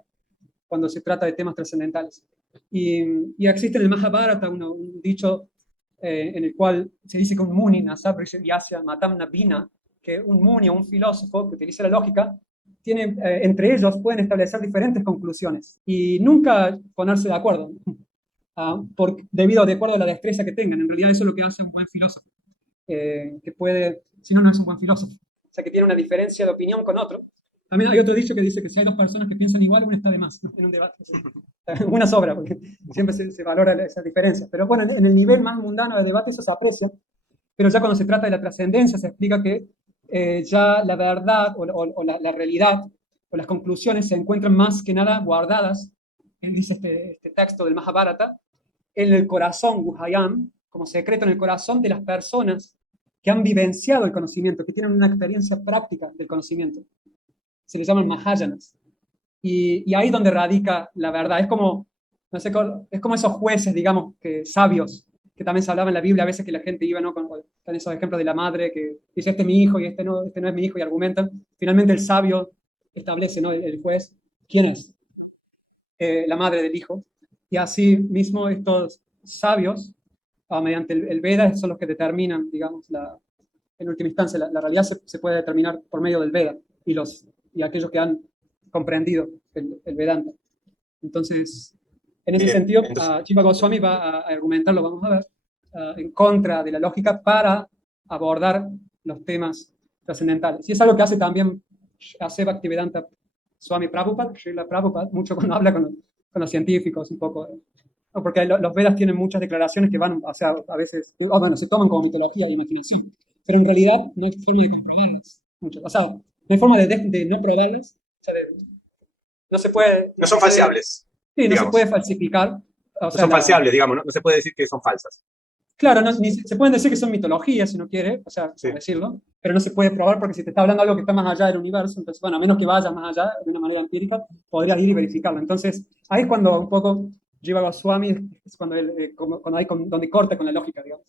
cuando se trata de temas trascendentales. Y existe en el Mahabharata un dicho en el cual se dice que un muni, Yasya Matam Nabina, que un muni o un filósofo que utiliza la lógica, entre ellos pueden establecer diferentes conclusiones y nunca ponerse de acuerdo, de acuerdo a la destreza que tengan. En realidad eso es lo que hace un buen filósofo, que puede, si no, no es un buen filósofo. O sea, que tiene una diferencia de opinión con otro. También hay otro dicho que dice que si hay dos personas que piensan igual, una está de más, ¿no? En un debate. O sea, una sobra, porque siempre se valora esa diferencia. Pero bueno, en el nivel más mundano de debate eso se aprecia, pero ya cuando se trata de la trascendencia se explica que ya la verdad o la realidad o las conclusiones se encuentran más que nada guardadas, dice este texto del Mahabharata, en el corazón, Guhayam, como secreto en el corazón de las personas que han vivenciado el conocimiento, que tienen una experiencia práctica del conocimiento. Se les llaman Mahayanas. Y ahí es donde radica la verdad. Es como, no sé, es como esos jueces, digamos, sabios, que también se hablaba en la Biblia, a veces que la gente iba, ¿no? Con esos ejemplos de la madre que dice, este es mi hijo y este no es mi hijo, y argumentan. Finalmente el sabio establece, ¿no? El juez, ¿quién es? La madre del hijo. Y así mismo estos sabios, mediante el Veda, son los que determinan, digamos, en última instancia, la realidad se puede determinar por medio del Veda y aquellos que han comprendido el Vedanta. Entonces, en ese Bien, sentido, entonces, Jiva Goswami va a argumentar, lo vamos a ver, en contra de la lógica para abordar los temas trascendentales. Y es algo que hace Bhaktivedanta Swami Prabhupada, Srila Prabhupada, mucho cuando habla con los científicos, un poco. ¿No? Porque los Vedas tienen muchas declaraciones que van, o sea, a veces, bueno, se toman como mitología de imaginación, pero en realidad no hay forma de comprobarlas. O sea, no hay forma de no probarlas. O sea, no se puede. no son falseables, Sí, no se puede digamos. falsificar. O No sea, son falseables, digamos, no se puede decir que son falsas. claro, se pueden decir que son mitologías, si uno quiere, o sea, Sí. por decirlo, pero no se puede probar porque si te está hablando algo que está más allá del universo, entonces, bueno, a menos que vayas más allá de una manera empírica, podrías ir y verificarlo. Entonces, ahí es cuando un poco Jiva Goswami, es cuando donde corta con la lógica, digamos.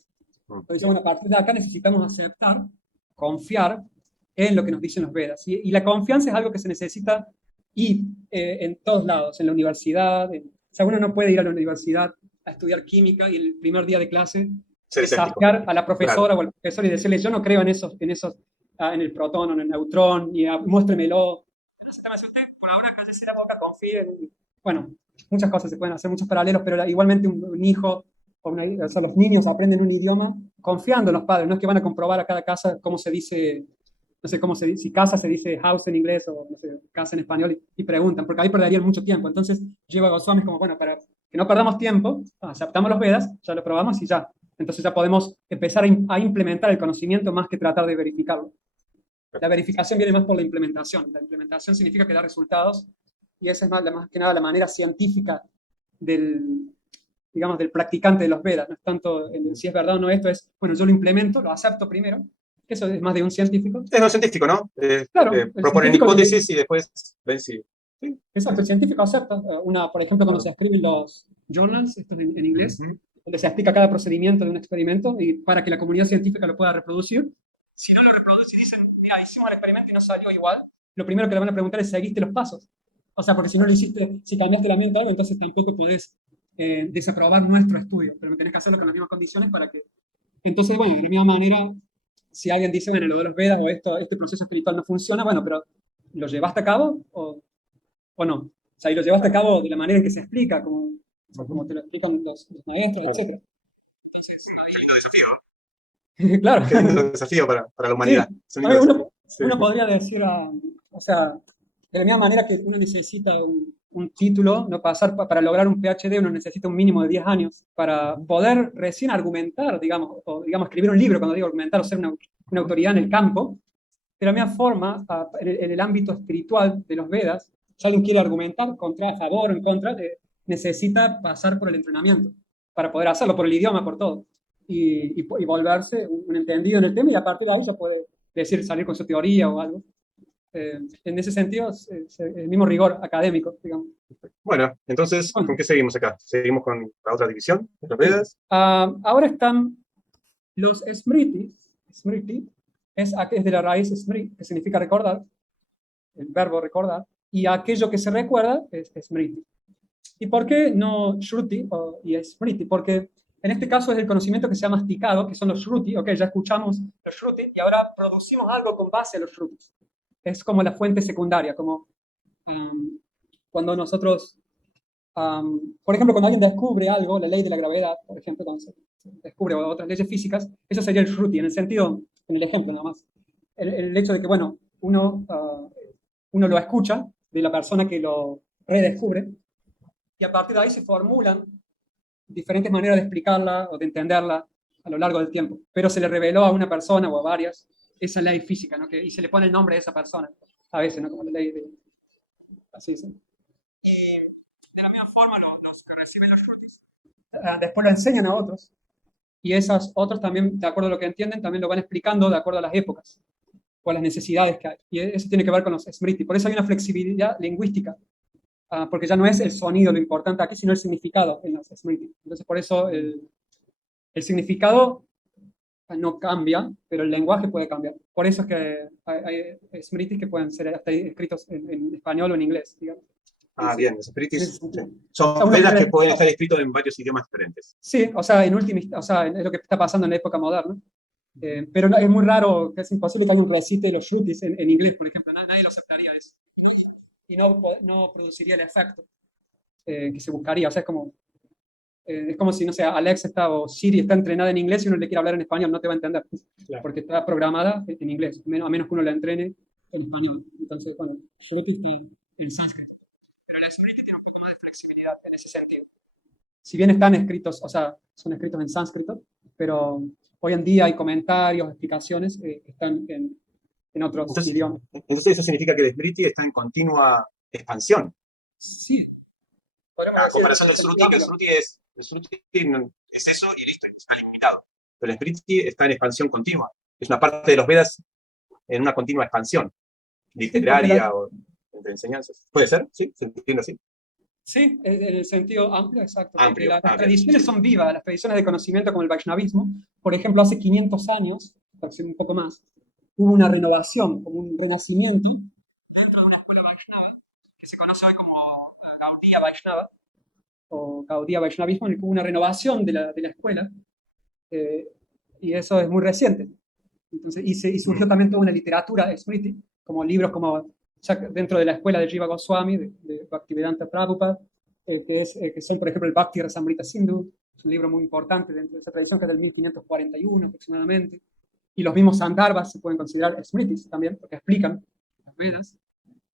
Entonces, bueno, a partir de acá necesitamos aceptar, confiar en lo que nos dicen los Vedas. Y la confianza es algo que se necesita en todos lados, en la universidad. O sea, uno no puede ir a la universidad a estudiar química y el primer día de clase Ser escéptico. desafiar a la profesora Claro. o al profesor y decirle, yo no creo en en el protón o en el neutrón, y muéstremelo. Usted, por ahora cállese la boca, confíe en... Bueno, muchas cosas se pueden hacer, muchos paralelos, pero igualmente un hijo, o sea, los niños aprenden un idioma confiando en los padres, no es que van a comprobar a cada casa cómo se dice, no sé cómo se dice, si casa se dice house en inglés o no sé, casa en español, y preguntan, porque ahí perderían mucho tiempo. Entonces, Jiva Goswami es como, bueno, para que no perdamos tiempo, aceptamos los Vedas, ya lo probamos y ya. Entonces ya podemos empezar a implementar el conocimiento más que tratar de verificarlo. La verificación viene más por la implementación. La implementación significa que da resultados y esa es más que nada la manera científica digamos, del practicante de los Vedas. No es tanto si es verdad o no esto, es, bueno, yo lo implemento, lo acepto primero, que eso es más de un científico. Es lo científico, ¿no? Claro, el proponen científico hipótesis y después ven si... Sí. Exacto, el científico acepta. Por ejemplo, cuando se escriben los journals, estos en inglés, donde se explica cada procedimiento de un experimento y para que la comunidad científica lo pueda reproducir. Si no lo reproduce y dicen, mira, hicimos el experimento y no salió igual, lo primero que le van a preguntar es, ¿seguiste los pasos? O sea, porque si no lo hiciste, si cambiaste la mente o algo, entonces tampoco podés desaprobar nuestro estudio, pero tenés que hacerlo con las mismas condiciones para que... Entonces, bueno, de la misma manera, si alguien dice, bueno, lo de los Vedas o este proceso espiritual no funciona, bueno, pero ¿lo llevaste a cabo o no? O sea, y lo llevaste a cabo de la manera en que se explica, como te lo explican los maestros, etc. Entonces, Qué lindo desafío. claro. Qué lindo desafío para la humanidad. Sí. Es un lindo desafío. Sí. Uno podría decir, o sea, de la misma manera que uno necesita un título, no pasar para lograr un PhD uno necesita un mínimo de 10 años para poder recién argumentar, digamos, o digamos, escribir un libro, cuando digo argumentar, o ser una autoridad en el campo. De la misma forma, en el ámbito espiritual de los Vedas, si alguien quiere argumentar contra, a favor o en contra, necesita pasar por el entrenamiento para poder hacerlo, por el idioma, por todo, y volverse un entendido en el tema, y a partir de ahí ya puede decir, salir con su teoría o algo. En ese sentido, es el mismo rigor académico, digamos. Bueno, entonces, Bueno, ¿con qué seguimos acá? ¿Seguimos con la otra división de los sí. Vedas? Ahora están los Smritis. Smriti es de la raíz smrit, que significa recordar, el verbo recordar, y aquello que se recuerda es Smriti. ¿Y por qué no Shruti y Smriti? Porque en este caso es el conocimiento que se ha masticado, que son los Shruti. Ok, ya escuchamos los Shruti y ahora producimos algo con base a los Shrutis. Es como la fuente secundaria, como cuando nosotros, por ejemplo, cuando alguien descubre algo, la ley de la gravedad, por ejemplo, cuando se descubre otras leyes físicas, eso sería el Shruti, en el sentido, en el ejemplo nada más. El hecho de que, bueno, uno lo escucha de la persona que lo redescubre, y a partir de ahí se formulan diferentes maneras de explicarla o de entenderla a lo largo del tiempo. Pero se le reveló a una persona o a varias esa ley física, ¿no? Y se le pone el nombre de esa persona, a veces, ¿no? Como la ley de... Así es. Y de la misma forma, los que reciben los Shrutis después lo enseñan a otros, y esos otros también, de acuerdo a lo que entienden, también lo van explicando de acuerdo a las épocas o a las necesidades que hay. Y eso tiene que ver con los Smriti. Por eso hay una flexibilidad lingüística, porque ya no es el sonido lo importante aquí, sino el significado en los Smriti. Entonces, por eso el significado no cambia, pero el lenguaje puede cambiar. Por eso es que hay Smritis que pueden ser hasta escritos en español o en inglés, digamos. Ah, bien, los Smritis O son uno Vedas que puede, pueden estar escritos en varios idiomas diferentes. sí, o sea, o sea, es lo que está pasando en la época moderna. Pero es muy raro, es imposible que alguien recite los Shrutis en inglés, por ejemplo. Nadie lo aceptaría eso. Y no produciría el efecto que se buscaría. O sea, es como si, no sé, Alexa o Siri está entrenada en inglés y uno le quiere hablar en español, no te va a entender. Claro. Porque está programada en inglés, a menos que uno la entrene en español. Entonces, bueno, Shruti está en sánscrito. Pero el Smriti tiene un poco más de flexibilidad en ese sentido. Si bien están escritos, o sea, son escritos en sánscrito, pero hoy en día hay comentarios, explicaciones que están en otros idiomas. Entonces eso significa que el Smriti está en continua expansión. Sí, podríamos A decir. comparación del Shruti, que el Shruti es eso y listo, está limitado. Pero el Smriti está en expansión continua. Es una parte de los Vedas en una continua expansión, literaria o de enseñanzas. ¿Puede ser? ¿Sí? ¿Se entiende así? Sí, en el sentido amplio, exacto. Amplio. Porque las tradiciones son vivas, las tradiciones de conocimiento como el Vaishnavismo. Por ejemplo, hace 500 años, un poco más, hubo una renovación, como un renacimiento dentro de una escuela Vaishnava que se conoce hoy como Gaudiya Vaishnava o Gaudiya Vaishnavismo, en el que hubo una renovación de la escuela, y eso es muy reciente. Entonces, y surgió también toda una literatura Smriti, como libros como dentro de la escuela de Jiva Goswami, de Bhaktivedanta Prabhupada, que son, por ejemplo, el Bhakti Rasamrita Sindhu, es un libro muy importante dentro de esa tradición, que es del 1541 aproximadamente. Y los mismos Sandarbhas se pueden considerar Smritis también, porque explican las Vedas,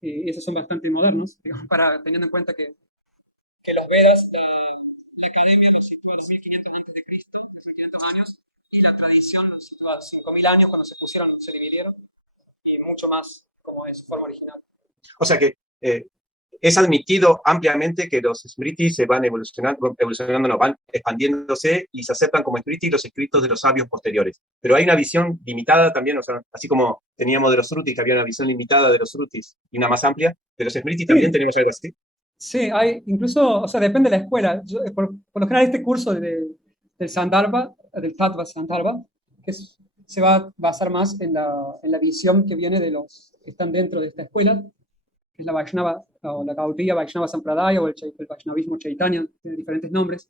y esos son bastante modernos, digamos, teniendo en cuenta que los Vedas, la academia los sitúa a 2500 antes de Cristo, 500 años, y la tradición los sitúa a 5000 años cuando se dividieron, y mucho más como en su forma original. O sea que es admitido ampliamente que los Smritis se van evolucionando, no, van expandiéndose y se aceptan como Smritis los escritos de los sabios posteriores. Pero hay una visión limitada también, o sea, así como teníamos de los Srutis, que había una visión limitada de los Srutis y una más amplia, de los Smritis también tenemos algo así. Sí, hay incluso, o sea, depende de la escuela. Por lo general, este curso del Sandarbha, del Tattva Sandarbha, se va a basar más en la visión que viene de los que están dentro de esta escuela, que es la Vaishnava, o la Gaudiya Vaishnava Sampradaya, o el Vaishnavismo Chaitanya, tiene diferentes nombres,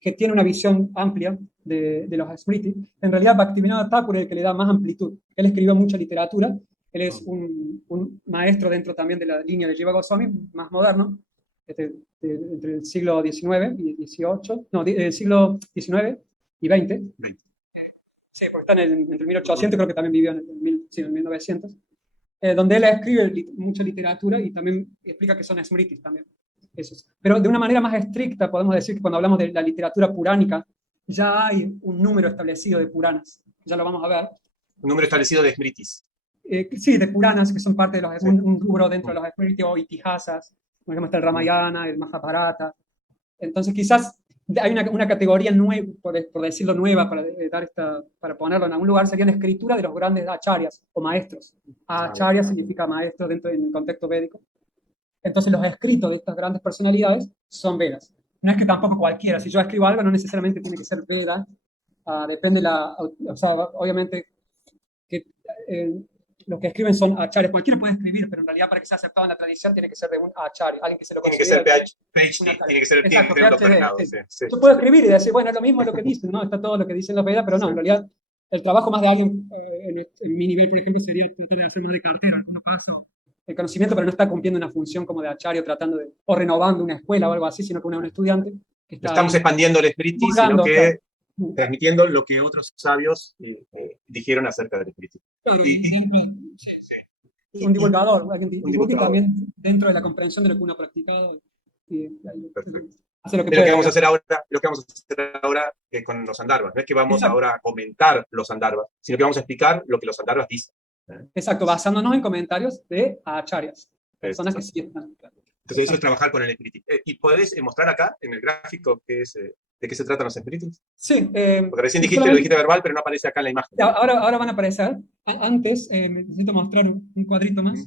que tiene una visión amplia de los Smriti. En realidad, Bhaktivinoda Thakur es el que le da más amplitud. Él escribió mucha literatura, él es un maestro dentro también de la línea de Jiva Goswami, más moderno, entre el siglo XIX y XVIII, no, el siglo XIX y XX. Sí, porque está entre el 1800, creo que también vivió en el 1900, donde él escribe mucha literatura y también explica que son Smritis también. esos. Pero de una manera más estricta podemos decir que cuando hablamos de la literatura puránica, ya hay un número establecido de Puranas. Ya lo vamos a ver. Un número establecido de Smritis. Sí, de Puranas, que son parte de los, Sí. un rubro dentro de los Smritis o Itihasas. Por ejemplo, está el Ramayana, el Mahabharata. Entonces, quizás hay una categoría nueva, por decirlo nueva, para ponerlo en algún lugar, sería la escritura de los grandes acharyas o maestros. Acharya significa maestro dentro del contexto védico. Entonces, los escritos de estas grandes personalidades son Vedas. No es que tampoco cualquiera, si yo escribo algo, no necesariamente tiene que ser Veda. Depende o sea, obviamente, que los que escriben son acharyas. Cualquiera puede escribir, pero en realidad para que sea aceptado en la tradición tiene que ser de un acharya, alguien que se lo Tiene que considera. ser PhD, tiene que ser Exacto, un doctorado. PhD, Sí. sí. Sí. Yo puedo escribir y decir, bueno, es lo mismo lo que dicen, ¿no? Está todo lo que dicen los Vedas, pero no, en realidad el trabajo más de alguien en mi nivel, por ejemplo, sería tratar de hacer más de cartero, en algunos casos, el conocimiento, pero no está cumpliendo una función como de acharya, tratando de, o renovando una escuela o algo así, sino que uno es un estudiante que está Estamos ahí expandiendo el Smriti, sino divulgando, que claro. transmitiendo lo que otros sabios dijeron acerca del Smriti. Claro, Y, un divulgador, alguien un divulgue divulgador. también dentro de la comprensión de lo que uno ha practicado y Perfecto. hace lo que Es lo puede. que vamos a hacer ahora, lo que vamos a hacer ahora con los Andharvas. No es que vamos Exacto. ahora a comentar los Andharvas, sino que vamos a explicar lo que los Andharvas dicen. Exacto, basándonos en comentarios de acharyas, personas que sí están. Entonces eso es trabajar con el Smriti. ¿Y podés mostrar acá, en el gráfico, de qué se tratan los Smritis? Sí, Porque recién dijiste, lo dijiste verbal, pero no aparece acá en la imagen. ahora van a aparecer. Antes, necesito mostrar un cuadrito más.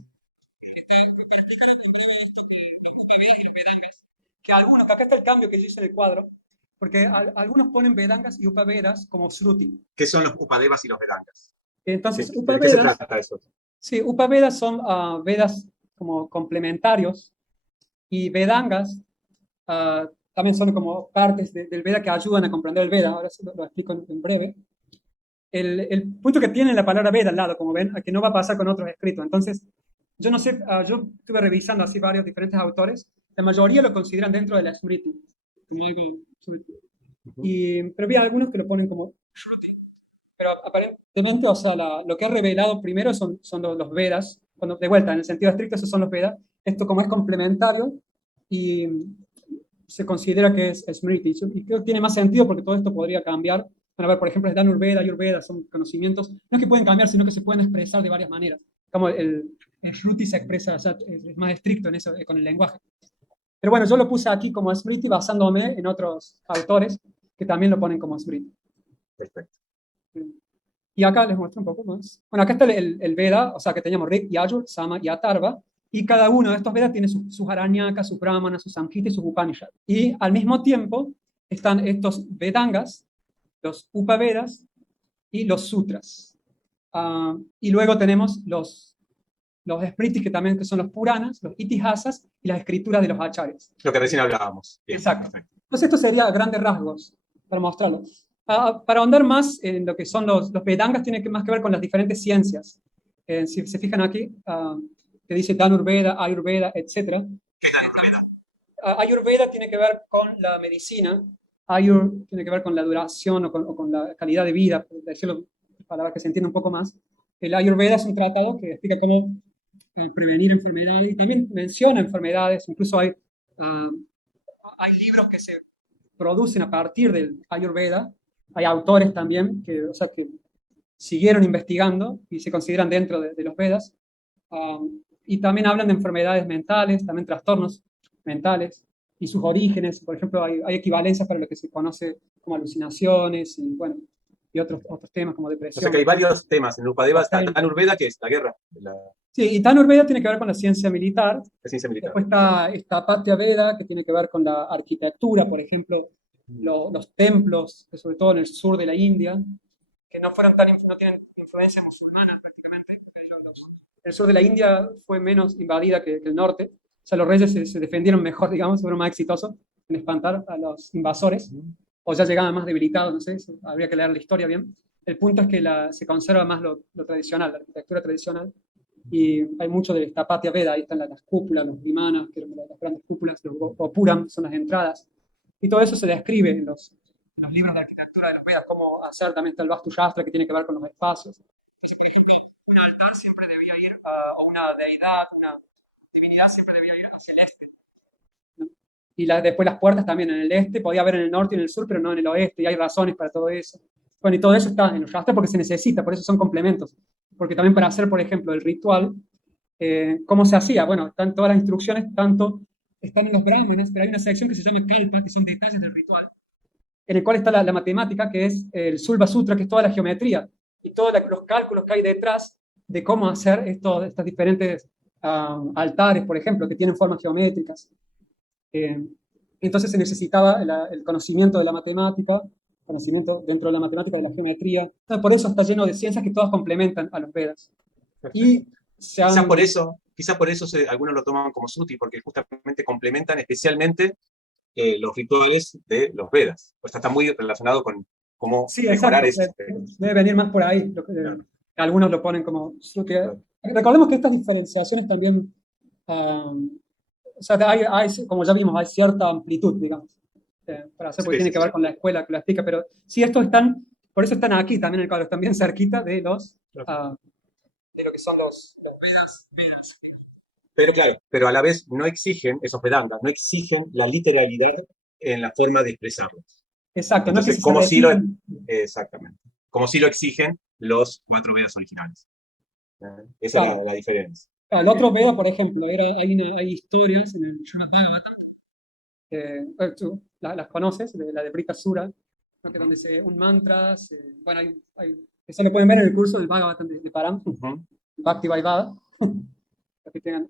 Que algunos, que acá está el cambio que yo hice en el cuadro, porque algunos ponen Vedangas y Upavedas como Shruti. ¿Qué son los Upadevas y los Vedangas? Entonces, ¿De qué se trata eso? Sí, Upavedas son Vedas como complementarios y Vedangas también son como partes del Veda que ayudan a comprender el Veda. Ahora sí lo explico en breve. El punto que tiene la palabra Veda al lado, como ven, que no va a pasar con otros escritos. Entonces, yo no sé, yo estuve revisando así varios diferentes autores, la mayoría lo consideran dentro de la Smriti. Pero vi algunos que lo ponen como Shruti. Pero aparentemente, o sea, lo que ha revelado primero son los Vedas, cuando de vuelta, en el sentido estricto, esos son los Vedas. Esto como es complementario y se considera que es Smriti. Y creo que tiene más sentido porque todo esto podría cambiar. Bueno, a ver, por ejemplo, es Dhanurveda, Ayurveda, son conocimientos, no es que pueden cambiar, sino que se pueden expresar de varias maneras. Como el Shruti se expresa, o sea, es más estricto en eso, con el lenguaje. Pero bueno, yo lo puse aquí como Smriti basándome en otros autores que también lo ponen como Smriti. Perfecto. Y acá les muestro un poco más. Bueno, acá está el Veda, o sea que teníamos Rig, Yajur, Sama y Atharva, y cada uno de estos Vedas tiene sus Aranyakas, sus Brahmanas, sus Samhitas y sus Upanishads. Y al mismo tiempo están estos Vedangas, los Upavedas y los Sutras. Y luego tenemos los Smritis, que también son los Puranas, los Itihasas y las escrituras de los Acharyas. Lo que recién hablábamos. Bien, exacto. Perfecto. Entonces esto sería a grandes rasgos, para mostrarlo. Para ahondar más en lo que son los Vedangas, tiene más que ver con las diferentes ciencias. Si se fijan aquí, que dice Dhanurveda, Ayurveda, etc. ¿Qué es Ayurveda? Ayurveda tiene que ver con la medicina, Ayur tiene que ver con la duración o con la calidad de vida, por decirlo para que se entienda un poco más. El Ayurveda es un tratado que explica cómo prevenir enfermedades y también menciona enfermedades, incluso hay libros que se producen a partir del Ayurveda, hay autores también o sea, que siguieron investigando y se consideran dentro de los Vedas, y también hablan de enfermedades mentales, también trastornos mentales y sus orígenes. Por ejemplo, hay equivalencias para lo que se conoce como alucinaciones y, bueno, y otros temas como depresión. O sea que hay varios temas. En Upadeva está Dhanurveda, que es la guerra. Sí, y Dhanurveda tiene que ver con la ciencia militar. La ciencia militar. Después está Patya Veda, que tiene que ver con la arquitectura, por ejemplo, los templos, que sobre todo en el sur de la India, que no tienen influencia musulmana prácticamente. El sur de la India fue menos invadida que el norte. O sea, los reyes se defendieron mejor, digamos, fueron más exitosos en espantar a los invasores, o ya llegaban más debilitados, no sé, habría que leer la historia bien. El punto es que se conserva más lo tradicional, la arquitectura tradicional, y hay mucho de esta Patya Veda, ahí están las cúpulas, los vimanas, que son las grandes cúpulas, los gopuram son las entradas, y todo eso se describe en los libros de arquitectura de los Vedas, cómo hacer. También está el Vastu Shastra, que tiene que ver con los espacios. Dice que un altar siempre debía ir, o una deidad, una divinidad siempre debía ir hacia el este. Y después las puertas también en el este, podía haber en el norte y en el sur, pero no en el oeste, y hay razones para todo eso. Bueno, y todo eso está en los rastros porque se necesita, por eso son complementos. Porque también para hacer, por ejemplo, el ritual, ¿cómo se hacía? Bueno, están todas las instrucciones, tanto están en los brahmanas, pero hay una sección que se llama kalpa, que son detalles del ritual, en el cual está la matemática, que es el Sulva Sutra, que es toda la geometría, y todos los cálculos que hay detrás de cómo hacer estas diferentes altares, por ejemplo, que tienen formas geométricas. Entonces se necesitaba el conocimiento de la matemática, conocimiento dentro de la matemática de la geometría. Entonces, por eso está lleno de ciencias que todas complementan a los Vedas. Y quizás por eso algunos lo toman como Sruti, porque justamente complementan especialmente los rituales de los Vedas. O sea, está muy relacionado con cómo sí, mejorar exacto. eso. Debe venir más por ahí. Claro. Algunos lo ponen como Shruti. Claro. Recordemos que estas diferenciaciones también, o sea, como ya vimos, hay cierta amplitud, digamos, para hacer, porque Sí, tiene sí, que ver con la escuela que lo explica, pero sí, estos están, por eso están aquí también en el cuadro, están bien cerquita de claro. de lo que son los Vedas. Pero claro, pero a la vez no exigen, esos Vedantas, no exigen la literalidad en la forma de expresarlos. Exacto, no es que Entonces, se repitan. exactamente, como si lo exigen los 4 Vedas originales. Esa es Claro. la diferencia. El otro Veda, por ejemplo, hay historias en el Srimad Bhagavatam, tú las conoces, la de Brita Sura, ¿no? Que donde un mantra, bueno, eso lo pueden ver en el curso del Bhagavatam de Param, Bhakti Vaidada, los que tengan,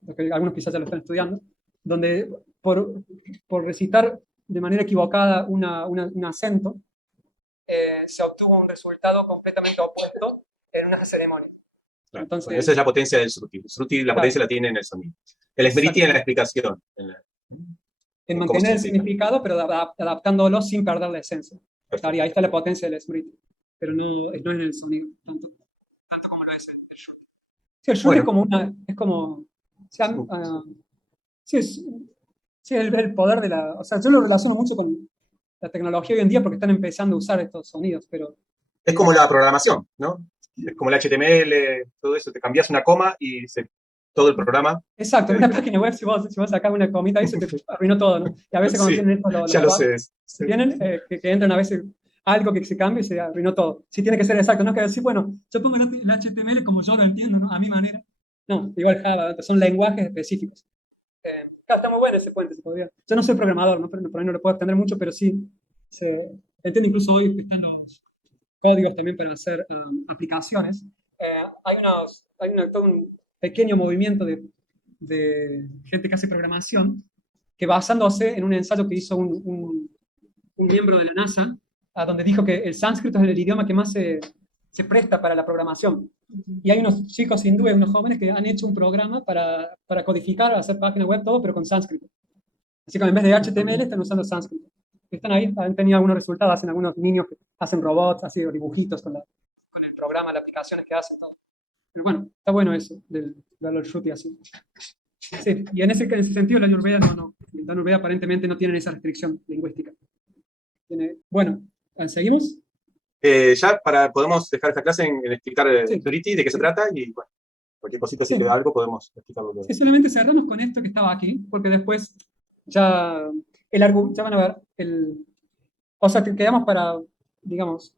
los que algunos quizás ya lo están estudiando, donde por recitar de manera equivocada un acento, se obtuvo un resultado completamente opuesto en una ceremonia. Claro. Entonces, bueno, esa es la potencia del Sruti. El Sruti, la potencia la tiene en el sonido. El Smriti en la explicación. En ¿Cómo mantener el significa? significado, pero adaptándolo sin perder la esencia. Ahí está la potencia del Smriti, pero no en el sonido, tanto como lo es el Shruti. Sí, el Shruti es como, sí, sí, el poder de o sea, yo lo relaciono mucho con la tecnología hoy en día porque están empezando a usar estos sonidos, pero... Es como la programación, ¿no? Es como el HTML, todo eso. Te cambias una coma y todo el programa. Exacto, en una página web, si vos sacás una comita ahí, se te arruinó todo, ¿no? Y a veces cuando Sí, tienen estos los ya lo sé. bugs, tienen que entran a veces algo que se cambie y se arruinó todo. Sí tiene que ser exacto, no es que decir, bueno, yo pongo el HTML como yo lo entiendo, ¿no? A mi manera. No, igual Java, son lenguajes específicos. Claro, está muy bueno ese puente, se podría. Yo no soy programador, ¿no? Por ahí no lo puedo extender mucho, pero sí. Entiendo incluso hoy que están los códigos también para hacer aplicaciones. Hay todo un pequeño movimiento de gente que hace programación que basándose en un ensayo que hizo un miembro de la NASA, donde dijo que el sánscrito es el idioma que más se presta para la programación. Y hay unos chicos hindúes, unos jóvenes que han hecho un programa para codificar, hacer páginas web, todo, pero con sánscrito. Así que en vez de HTML están usando sánscrito. Están ahí, han tenido algunos resultados, hacen algunos niños que hacen robots, así, o dibujitos con el programa, las aplicaciones que hacen, todo. Pero bueno, está bueno eso, del Shruti así. Sí, y en ese sentido la Ayurveda la Ayurveda aparentemente no tiene esa restricción lingüística. Bueno, ¿seguimos? Ya podemos dejar esta clase en explicar Smriti, de qué se trata, y bueno, cualquier cosita, si queda algo, podemos explicarlo luego. Sí, solamente cerramos con esto que estaba aquí, porque después ya van a ver, o sea, quedamos para, digamos,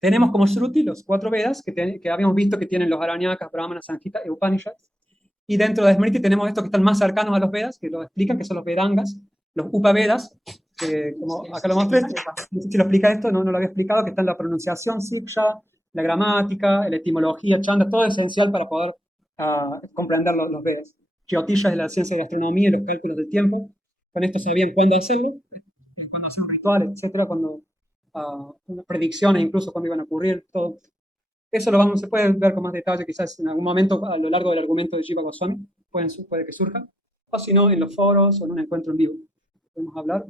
tenemos como Shruti los 4 Vedas que habíamos visto que tienen los Aranyakas, Brahmanas, Samhita y Upanishads. Y dentro de Smriti tenemos estos que están más cercanos a los Vedas, que lo explican, que son los Vedangas, los Upavedas, que como acá lo mostré, no sé si lo explica esto, no lo había explicado, que está en la pronunciación Siksha, la gramática, la etimología, Chanda, todo esencial para poder comprender los Vedas. Jyotisha es la ciencia de la astronomía y los cálculos del tiempo. Con esto sabían cuándo hacerlo, cuándo hacer un ritual, etcétera, cuando unas predicciones incluso cuando iban a ocurrir, todo. Eso se puede ver con más detalle quizás en algún momento a lo largo del argumento de Jiva Goswami, puede que surja, o si no, en los foros o en un encuentro en vivo. Podemos hablar.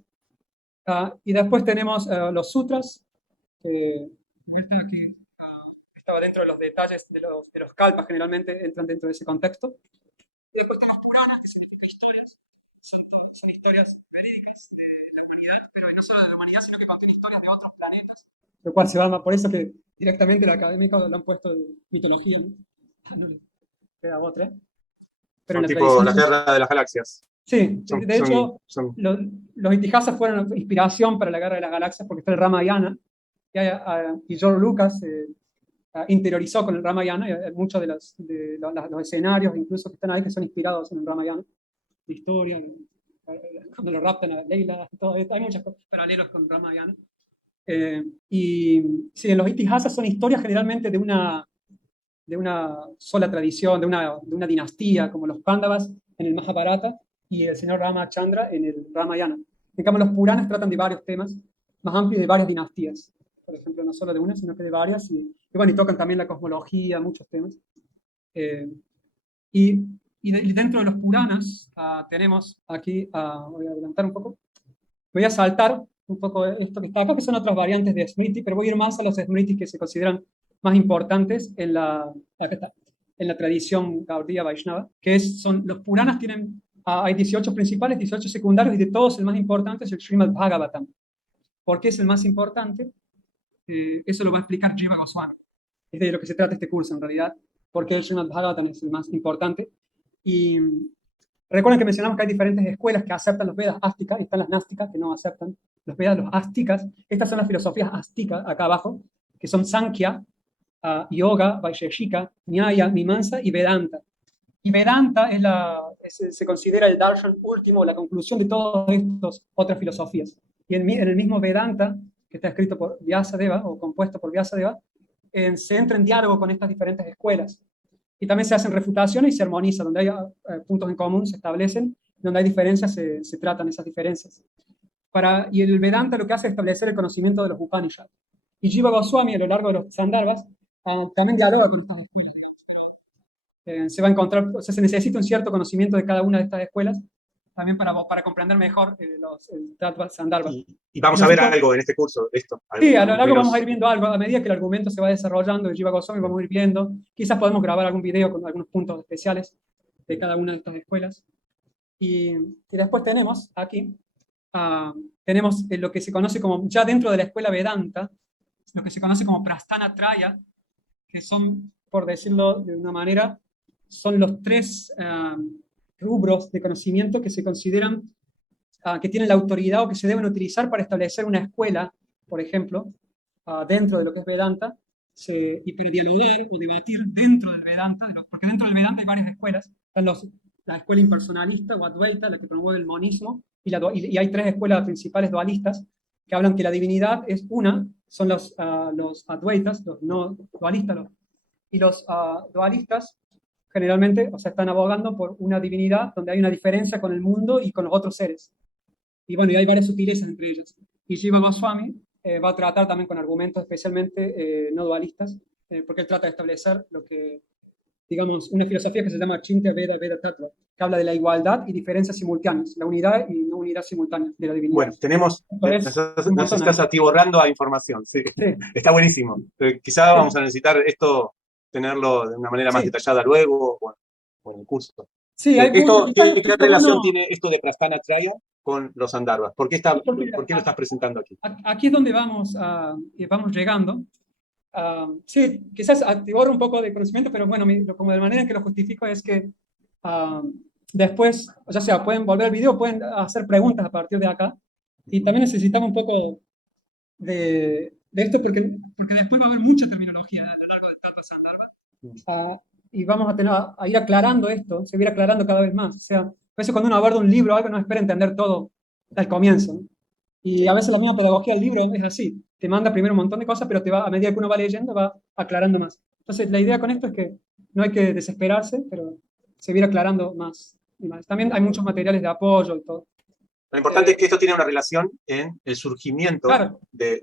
Y después tenemos los sutras, que estaba dentro de los detalles de los kalpas, generalmente entran dentro de ese contexto. Y después tenemos Puranas, que significa historias, son historias verídicas de la humanidad, pero no solo de la humanidad, sino que contienen historias de otros planetas. Lo cual se va, por eso que directamente el académico lo han puesto de mitología, ¿no? No le queda otra. Pero tipo la Guerra de las Galaxias. Sí, Son, de son, hecho, son, los itihasas fueron inspiración para la Guerra de las Galaxias porque está el Ramayana y George Lucas interiorizó con el Ramayana y hay muchos los escenarios, incluso que están ahí, que son inspirados en el Ramayana. La historia, cuando lo raptan a Leila, todo esto, hay muchos paralelos con Ramayana. Y sí, en los itihasas son historias generalmente de una sola tradición, de una dinastía, como los Pándavas en el Mahabharata y el señor Ramachandra en el Ramayana. En cambio, los Puranas tratan de varios temas más amplios de varias dinastías. Por ejemplo, no solo de una, sino que de varias. Y bueno, y tocan también la cosmología, muchos temas. Eh, y dentro de los Puranas tenemos aquí, voy a adelantar un poco, voy a saltar un poco esto que está acá, que son otras variantes de Smriti, pero voy a ir más a los Smritis que se consideran más importantes acá está, en la tradición Gaudiya Vaishnava, son los Puranas tienen, hay 18 principales, 18 secundarios, y de todos el más importante es el Srimad Bhagavatam. ¿Por qué es el más importante? Eso lo va a explicar Jiva Goswami. Es de lo que se trata este curso en realidad, porque el Srimad Bhagavatam es el más importante. Y recuerden que mencionamos que hay diferentes escuelas que aceptan los Vedas ásticas y están las násticas que no aceptan los Vedas, los ásticas. Estas son las filosofías ásticas acá abajo, que son Sankhya, Yoga, Vaisheshika, Nyaya, Mimamsa y Vedanta. Y Vedanta se considera el darshan último, la conclusión de todas estas otras filosofías. Y en el mismo Vedanta, que está escrito por Vyasadeva o compuesto por Vyasadeva, se entra en diálogo con estas diferentes escuelas. Y también se hacen refutaciones y se armoniza, donde hay puntos en común, se establecen, donde hay diferencias, se tratan esas diferencias. Y el Vedanta lo que hace es establecer el conocimiento de los Upanishads. Y Jiva Goswami, a lo largo de los Sandarbhas, también dialoga con estas escuelas. Se va a encontrar, o sea, se necesita un cierto conocimiento de cada una de estas escuelas, también para comprender mejor el Tattva Sandarbha. y vamos a ver algo en este curso, esto. Sí, a lo largo menos... vamos a ir viendo algo, a medida que el argumento se va desarrollando de Jiva Goswami, vamos a ir viendo, quizás podemos grabar algún video con algunos puntos especiales de cada una de estas escuelas. Y después tenemos aquí, tenemos lo que se conoce como, ya dentro de la escuela Vedanta, lo que se conoce como Prasthana Traya, que son, por decirlo de una manera, son los tres rubros de conocimiento que se consideran que tienen la autoridad o que se deben utilizar para establecer una escuela, por ejemplo, dentro de lo que es Vedanta, y para dialogar o debatir dentro del Vedanta, porque dentro del Vedanta hay varias escuelas. Están la escuela impersonalista o Advaita, la que promueve el monismo, y hay tres escuelas principales dualistas que hablan que la divinidad es una, son los Advaitas, los no dualistas, y los dualistas generalmente, o sea, están abogando por una divinidad donde hay una diferencia con el mundo y con los otros seres. Y bueno, y hay varias sutilezas entre ellas. Y Jiva Goswami va a tratar también con argumentos especialmente no dualistas, porque él trata de establecer lo que, digamos, una filosofía que se llama Chintya Veda Veda Tattva, que habla de la igualdad y diferencias simultáneas, la unidad y no unidad simultánea de la divinidad. Bueno, tenemos, nos estás atiborrando a información, sí. Sí. Está buenísimo. Quizá vamos a necesitar esto, tenerlo de una manera más detallada luego, o en el curso. Sí, ¿qué relación tiene esto de Prasthana Traya con los Sandarbhas? ¿Por qué lo estás presentando aquí? Aquí es donde vamos llegando. Sí, quizás atiborro un poco de conocimiento, pero bueno, como de manera en que lo justifico es que después, o sea, pueden volver al video, pueden hacer preguntas a partir de acá. Y también necesitamos un poco de esto porque después va a haber mucha terminología a lo largo del Tattva Sandarbha. Y vamos a ir aclarando esto, se va a ir aclarando cada vez más. O sea, a veces cuando uno aborda un libro o algo no espera entender todo al comienzo, ¿no? Y a veces la misma pedagogía del libro es así. Te manda primero un montón de cosas, pero a medida que uno va leyendo va aclarando más. Entonces, la idea con esto es que no hay que desesperarse, pero se va a ir aclarando más y más. También hay muchos materiales de apoyo y todo. Lo importante es que esto tiene una relación en el surgimiento de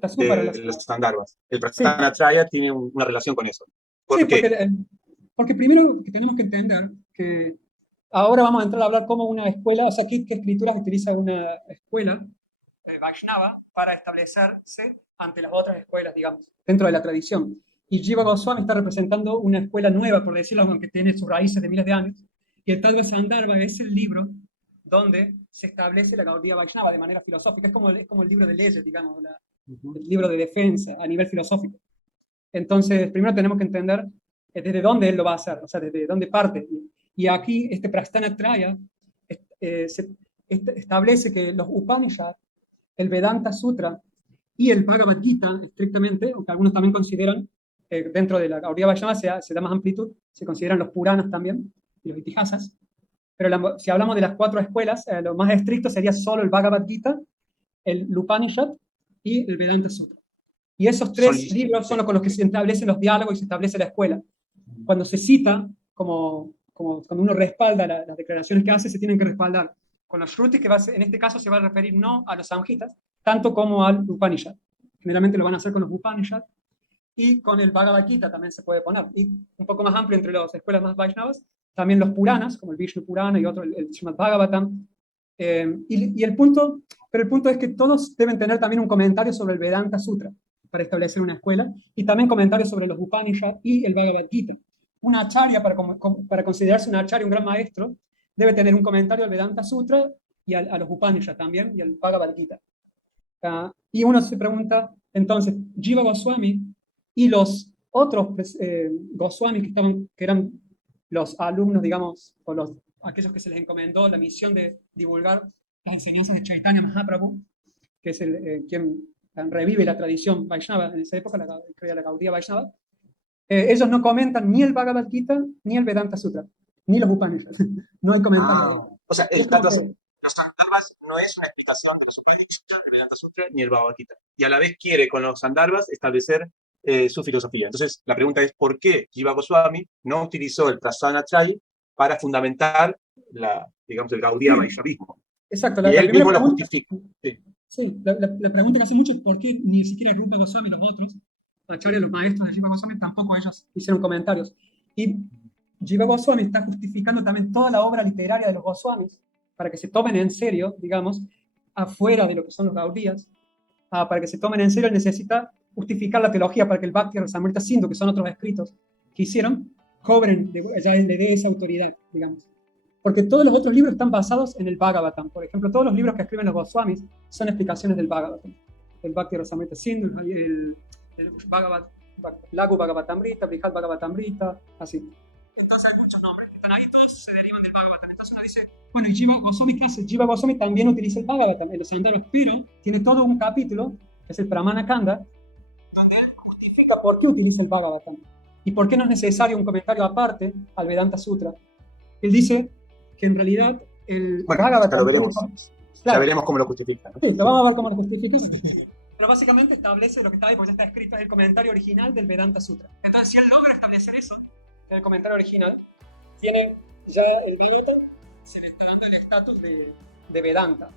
los Sandarbhas. El Prasthana Traya tiene una relación con eso. ¿Por qué? Porque primero que tenemos que entender que ahora vamos a entrar a hablar cómo una escuela, o sea, qué escrituras utiliza una escuela Vaishnava para establecerse ante las otras escuelas, digamos, dentro de la tradición. Y Jiva Goswami está representando una escuela nueva, por decirlo, aunque tiene sus raíces de miles de años. Y el Tattva Sandarbha es el libro donde se establece la Gaudiya Vaishnava de manera filosófica. Es como el libro de leyes, digamos, el libro de defensa a nivel filosófico. Entonces, primero tenemos que entender desde dónde él lo va a hacer, o sea, desde dónde parte. Y aquí, este Prasthana Traya establece que los Upanishads, el Vedanta Sutra y el Bhagavad Gita, estrictamente, aunque algunos también consideran, dentro de la Gaudiya Vaishnava se da más amplitud, se consideran los Puranas también, y los Itihasas, pero si hablamos de las 4 escuelas, lo más estricto sería solo el Bhagavad Gita, el Upanishad y el Vedanta Sutra. Y esos 3 libros son los con los que se establecen los diálogos y se establece la escuela. Cuando se cita, como cuando uno respalda las declaraciones que hace, se tienen que respaldar con los Shrutis, que en este caso se va a referir no a los Samhitas, tanto como al Upanishad. Generalmente lo van a hacer con los Upanishad, y con el Bhagavad Gita también se puede poner. Y un poco más amplio entre las escuelas más Vaishnavas, también los Puranas, como el Vishnu Purana y otro, el Srimad Bhagavatam. El punto es que todos deben tener también un comentario sobre el Vedanta Sutra para establecer una escuela, y también comentarios sobre los Upanishad y el Bhagavad Gita. Una acharya, para considerarse un acharya, un gran maestro, debe tener un comentario al Vedanta Sutra y a los Upanishad también, y al Bhagavad Gita. Y uno se pregunta, entonces, Jiva Goswami y los otros Goswamis que eran los alumnos, digamos, o aquellos que se les encomendó la misión de divulgar las enseñanzas de Chaitanya Mahaprabhu, que es quien revive la tradición Vaishnava en esa época, la Gaudiya Vaishnava. Ellos no comentan ni el Bhagavad Gita ni el Vedanta Sutra, ni los Upanishads. No hay comentarios. O sea, los Gandharvas no es una explicación de los Upanishads, el Vedanta Sutra ni el Bhagavad Gita. Y a la vez quiere con los Gandharvas establecer su filosofía. Entonces, la pregunta es, ¿por qué Jiva Goswami no utilizó el Prasana Trayī para fundamentar el Gaudiya Vaishnavismo? Exacto. Y él mismo lo justifica. Sí, la pregunta que hace mucho es por qué ni siquiera Rupa Goswami y los otros, Acharya, los maestros de Jiva Goswami, tampoco ellos hicieron comentarios. Y Jiva Goswami está justificando también toda la obra literaria de los Goswamis para que se tomen en serio, digamos, afuera de lo que son los Gaudías. Para que se tomen en serio, él necesita justificar la teología para que el Bhakti Rasamrita Sindhu, que son otros escritos que hicieron, cobren, ya le dé esa autoridad, digamos. Porque todos los otros libros están basados en el Bhagavatam. Por ejemplo, todos los libros que escriben los Goswamis son explicaciones del Bhagavatam. El Bhakti Rasamrita Sindhu, el Laghu Bhagavatamrita, Brihad Bhagavatamrita, así. Entonces hay muchos nombres que están ahí, todos se derivan del Bhagavatam. Entonces uno dice, bueno, ¿y Jiva Goswami qué hace? Jiva Goswami también utiliza el Bhagavatam en los Sandarbhas, pero tiene todo un capítulo, que es el Pramana Kanda, donde él justifica por qué utiliza el Bhagavatam y por qué no es necesario un comentario aparte al Vedanta Sutra. Él dice que en realidad el Bhagavatam... Lo veremos. Ya veremos cómo lo justifica, ¿no? Sí, lo vamos a ver cómo lo justifica. Pero básicamente establece lo que está ahí, porque ya está escrito, es el comentario original del Vedanta Sutra. Entonces, si él logra establecer eso, en el comentario original, tiene ya el Bhagavatam, se le está dando el estatus de Vedanta.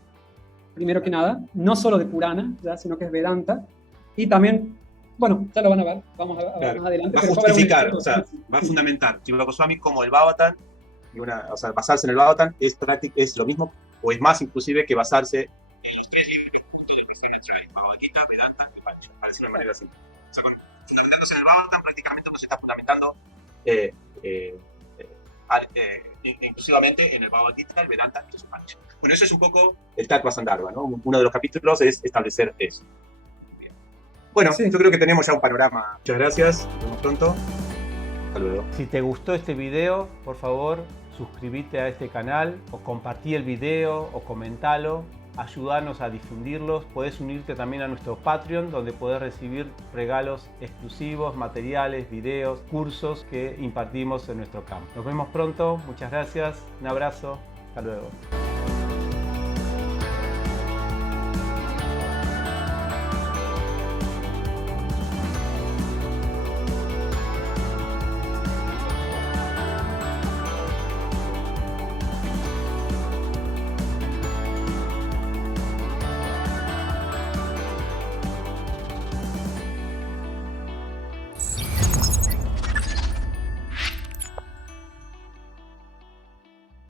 Primero que nada, no solo de Purana, ya, sino que es Vedanta. Y también, bueno, ya lo van a ver, vamos a ver más adelante. Va a justificar, o sea, va a fundamentar Jiva Goswami como el Bhagavatam, o sea, basarse en el Bhagavatam es lo mismo, o es más inclusive que basarse en los 3 libros que Bhagavad Gita, Vedanta y Upanishad, para decirlo de manera simple. O sea, fundamentándose en el Bhagavatam prácticamente uno se está fundamentando inclusivamente en el Bhagavad Gita, el Vedanta y los Upanishad. Bueno, eso es un poco el Tattva Sandarbha, ¿no? Uno de los capítulos es establecer eso. Bueno, sí, yo creo que tenemos ya un panorama. Muchas gracias, nos vemos pronto. Hasta luego. Si te gustó este video, por favor, suscríbete a este canal o compartí el video o comentalo. Ayúdanos a difundirlos. Puedes unirte también a nuestro Patreon, donde podés recibir regalos exclusivos, materiales, videos, cursos que impartimos en nuestro campo. Nos vemos pronto. Muchas gracias. Un abrazo. Hasta luego.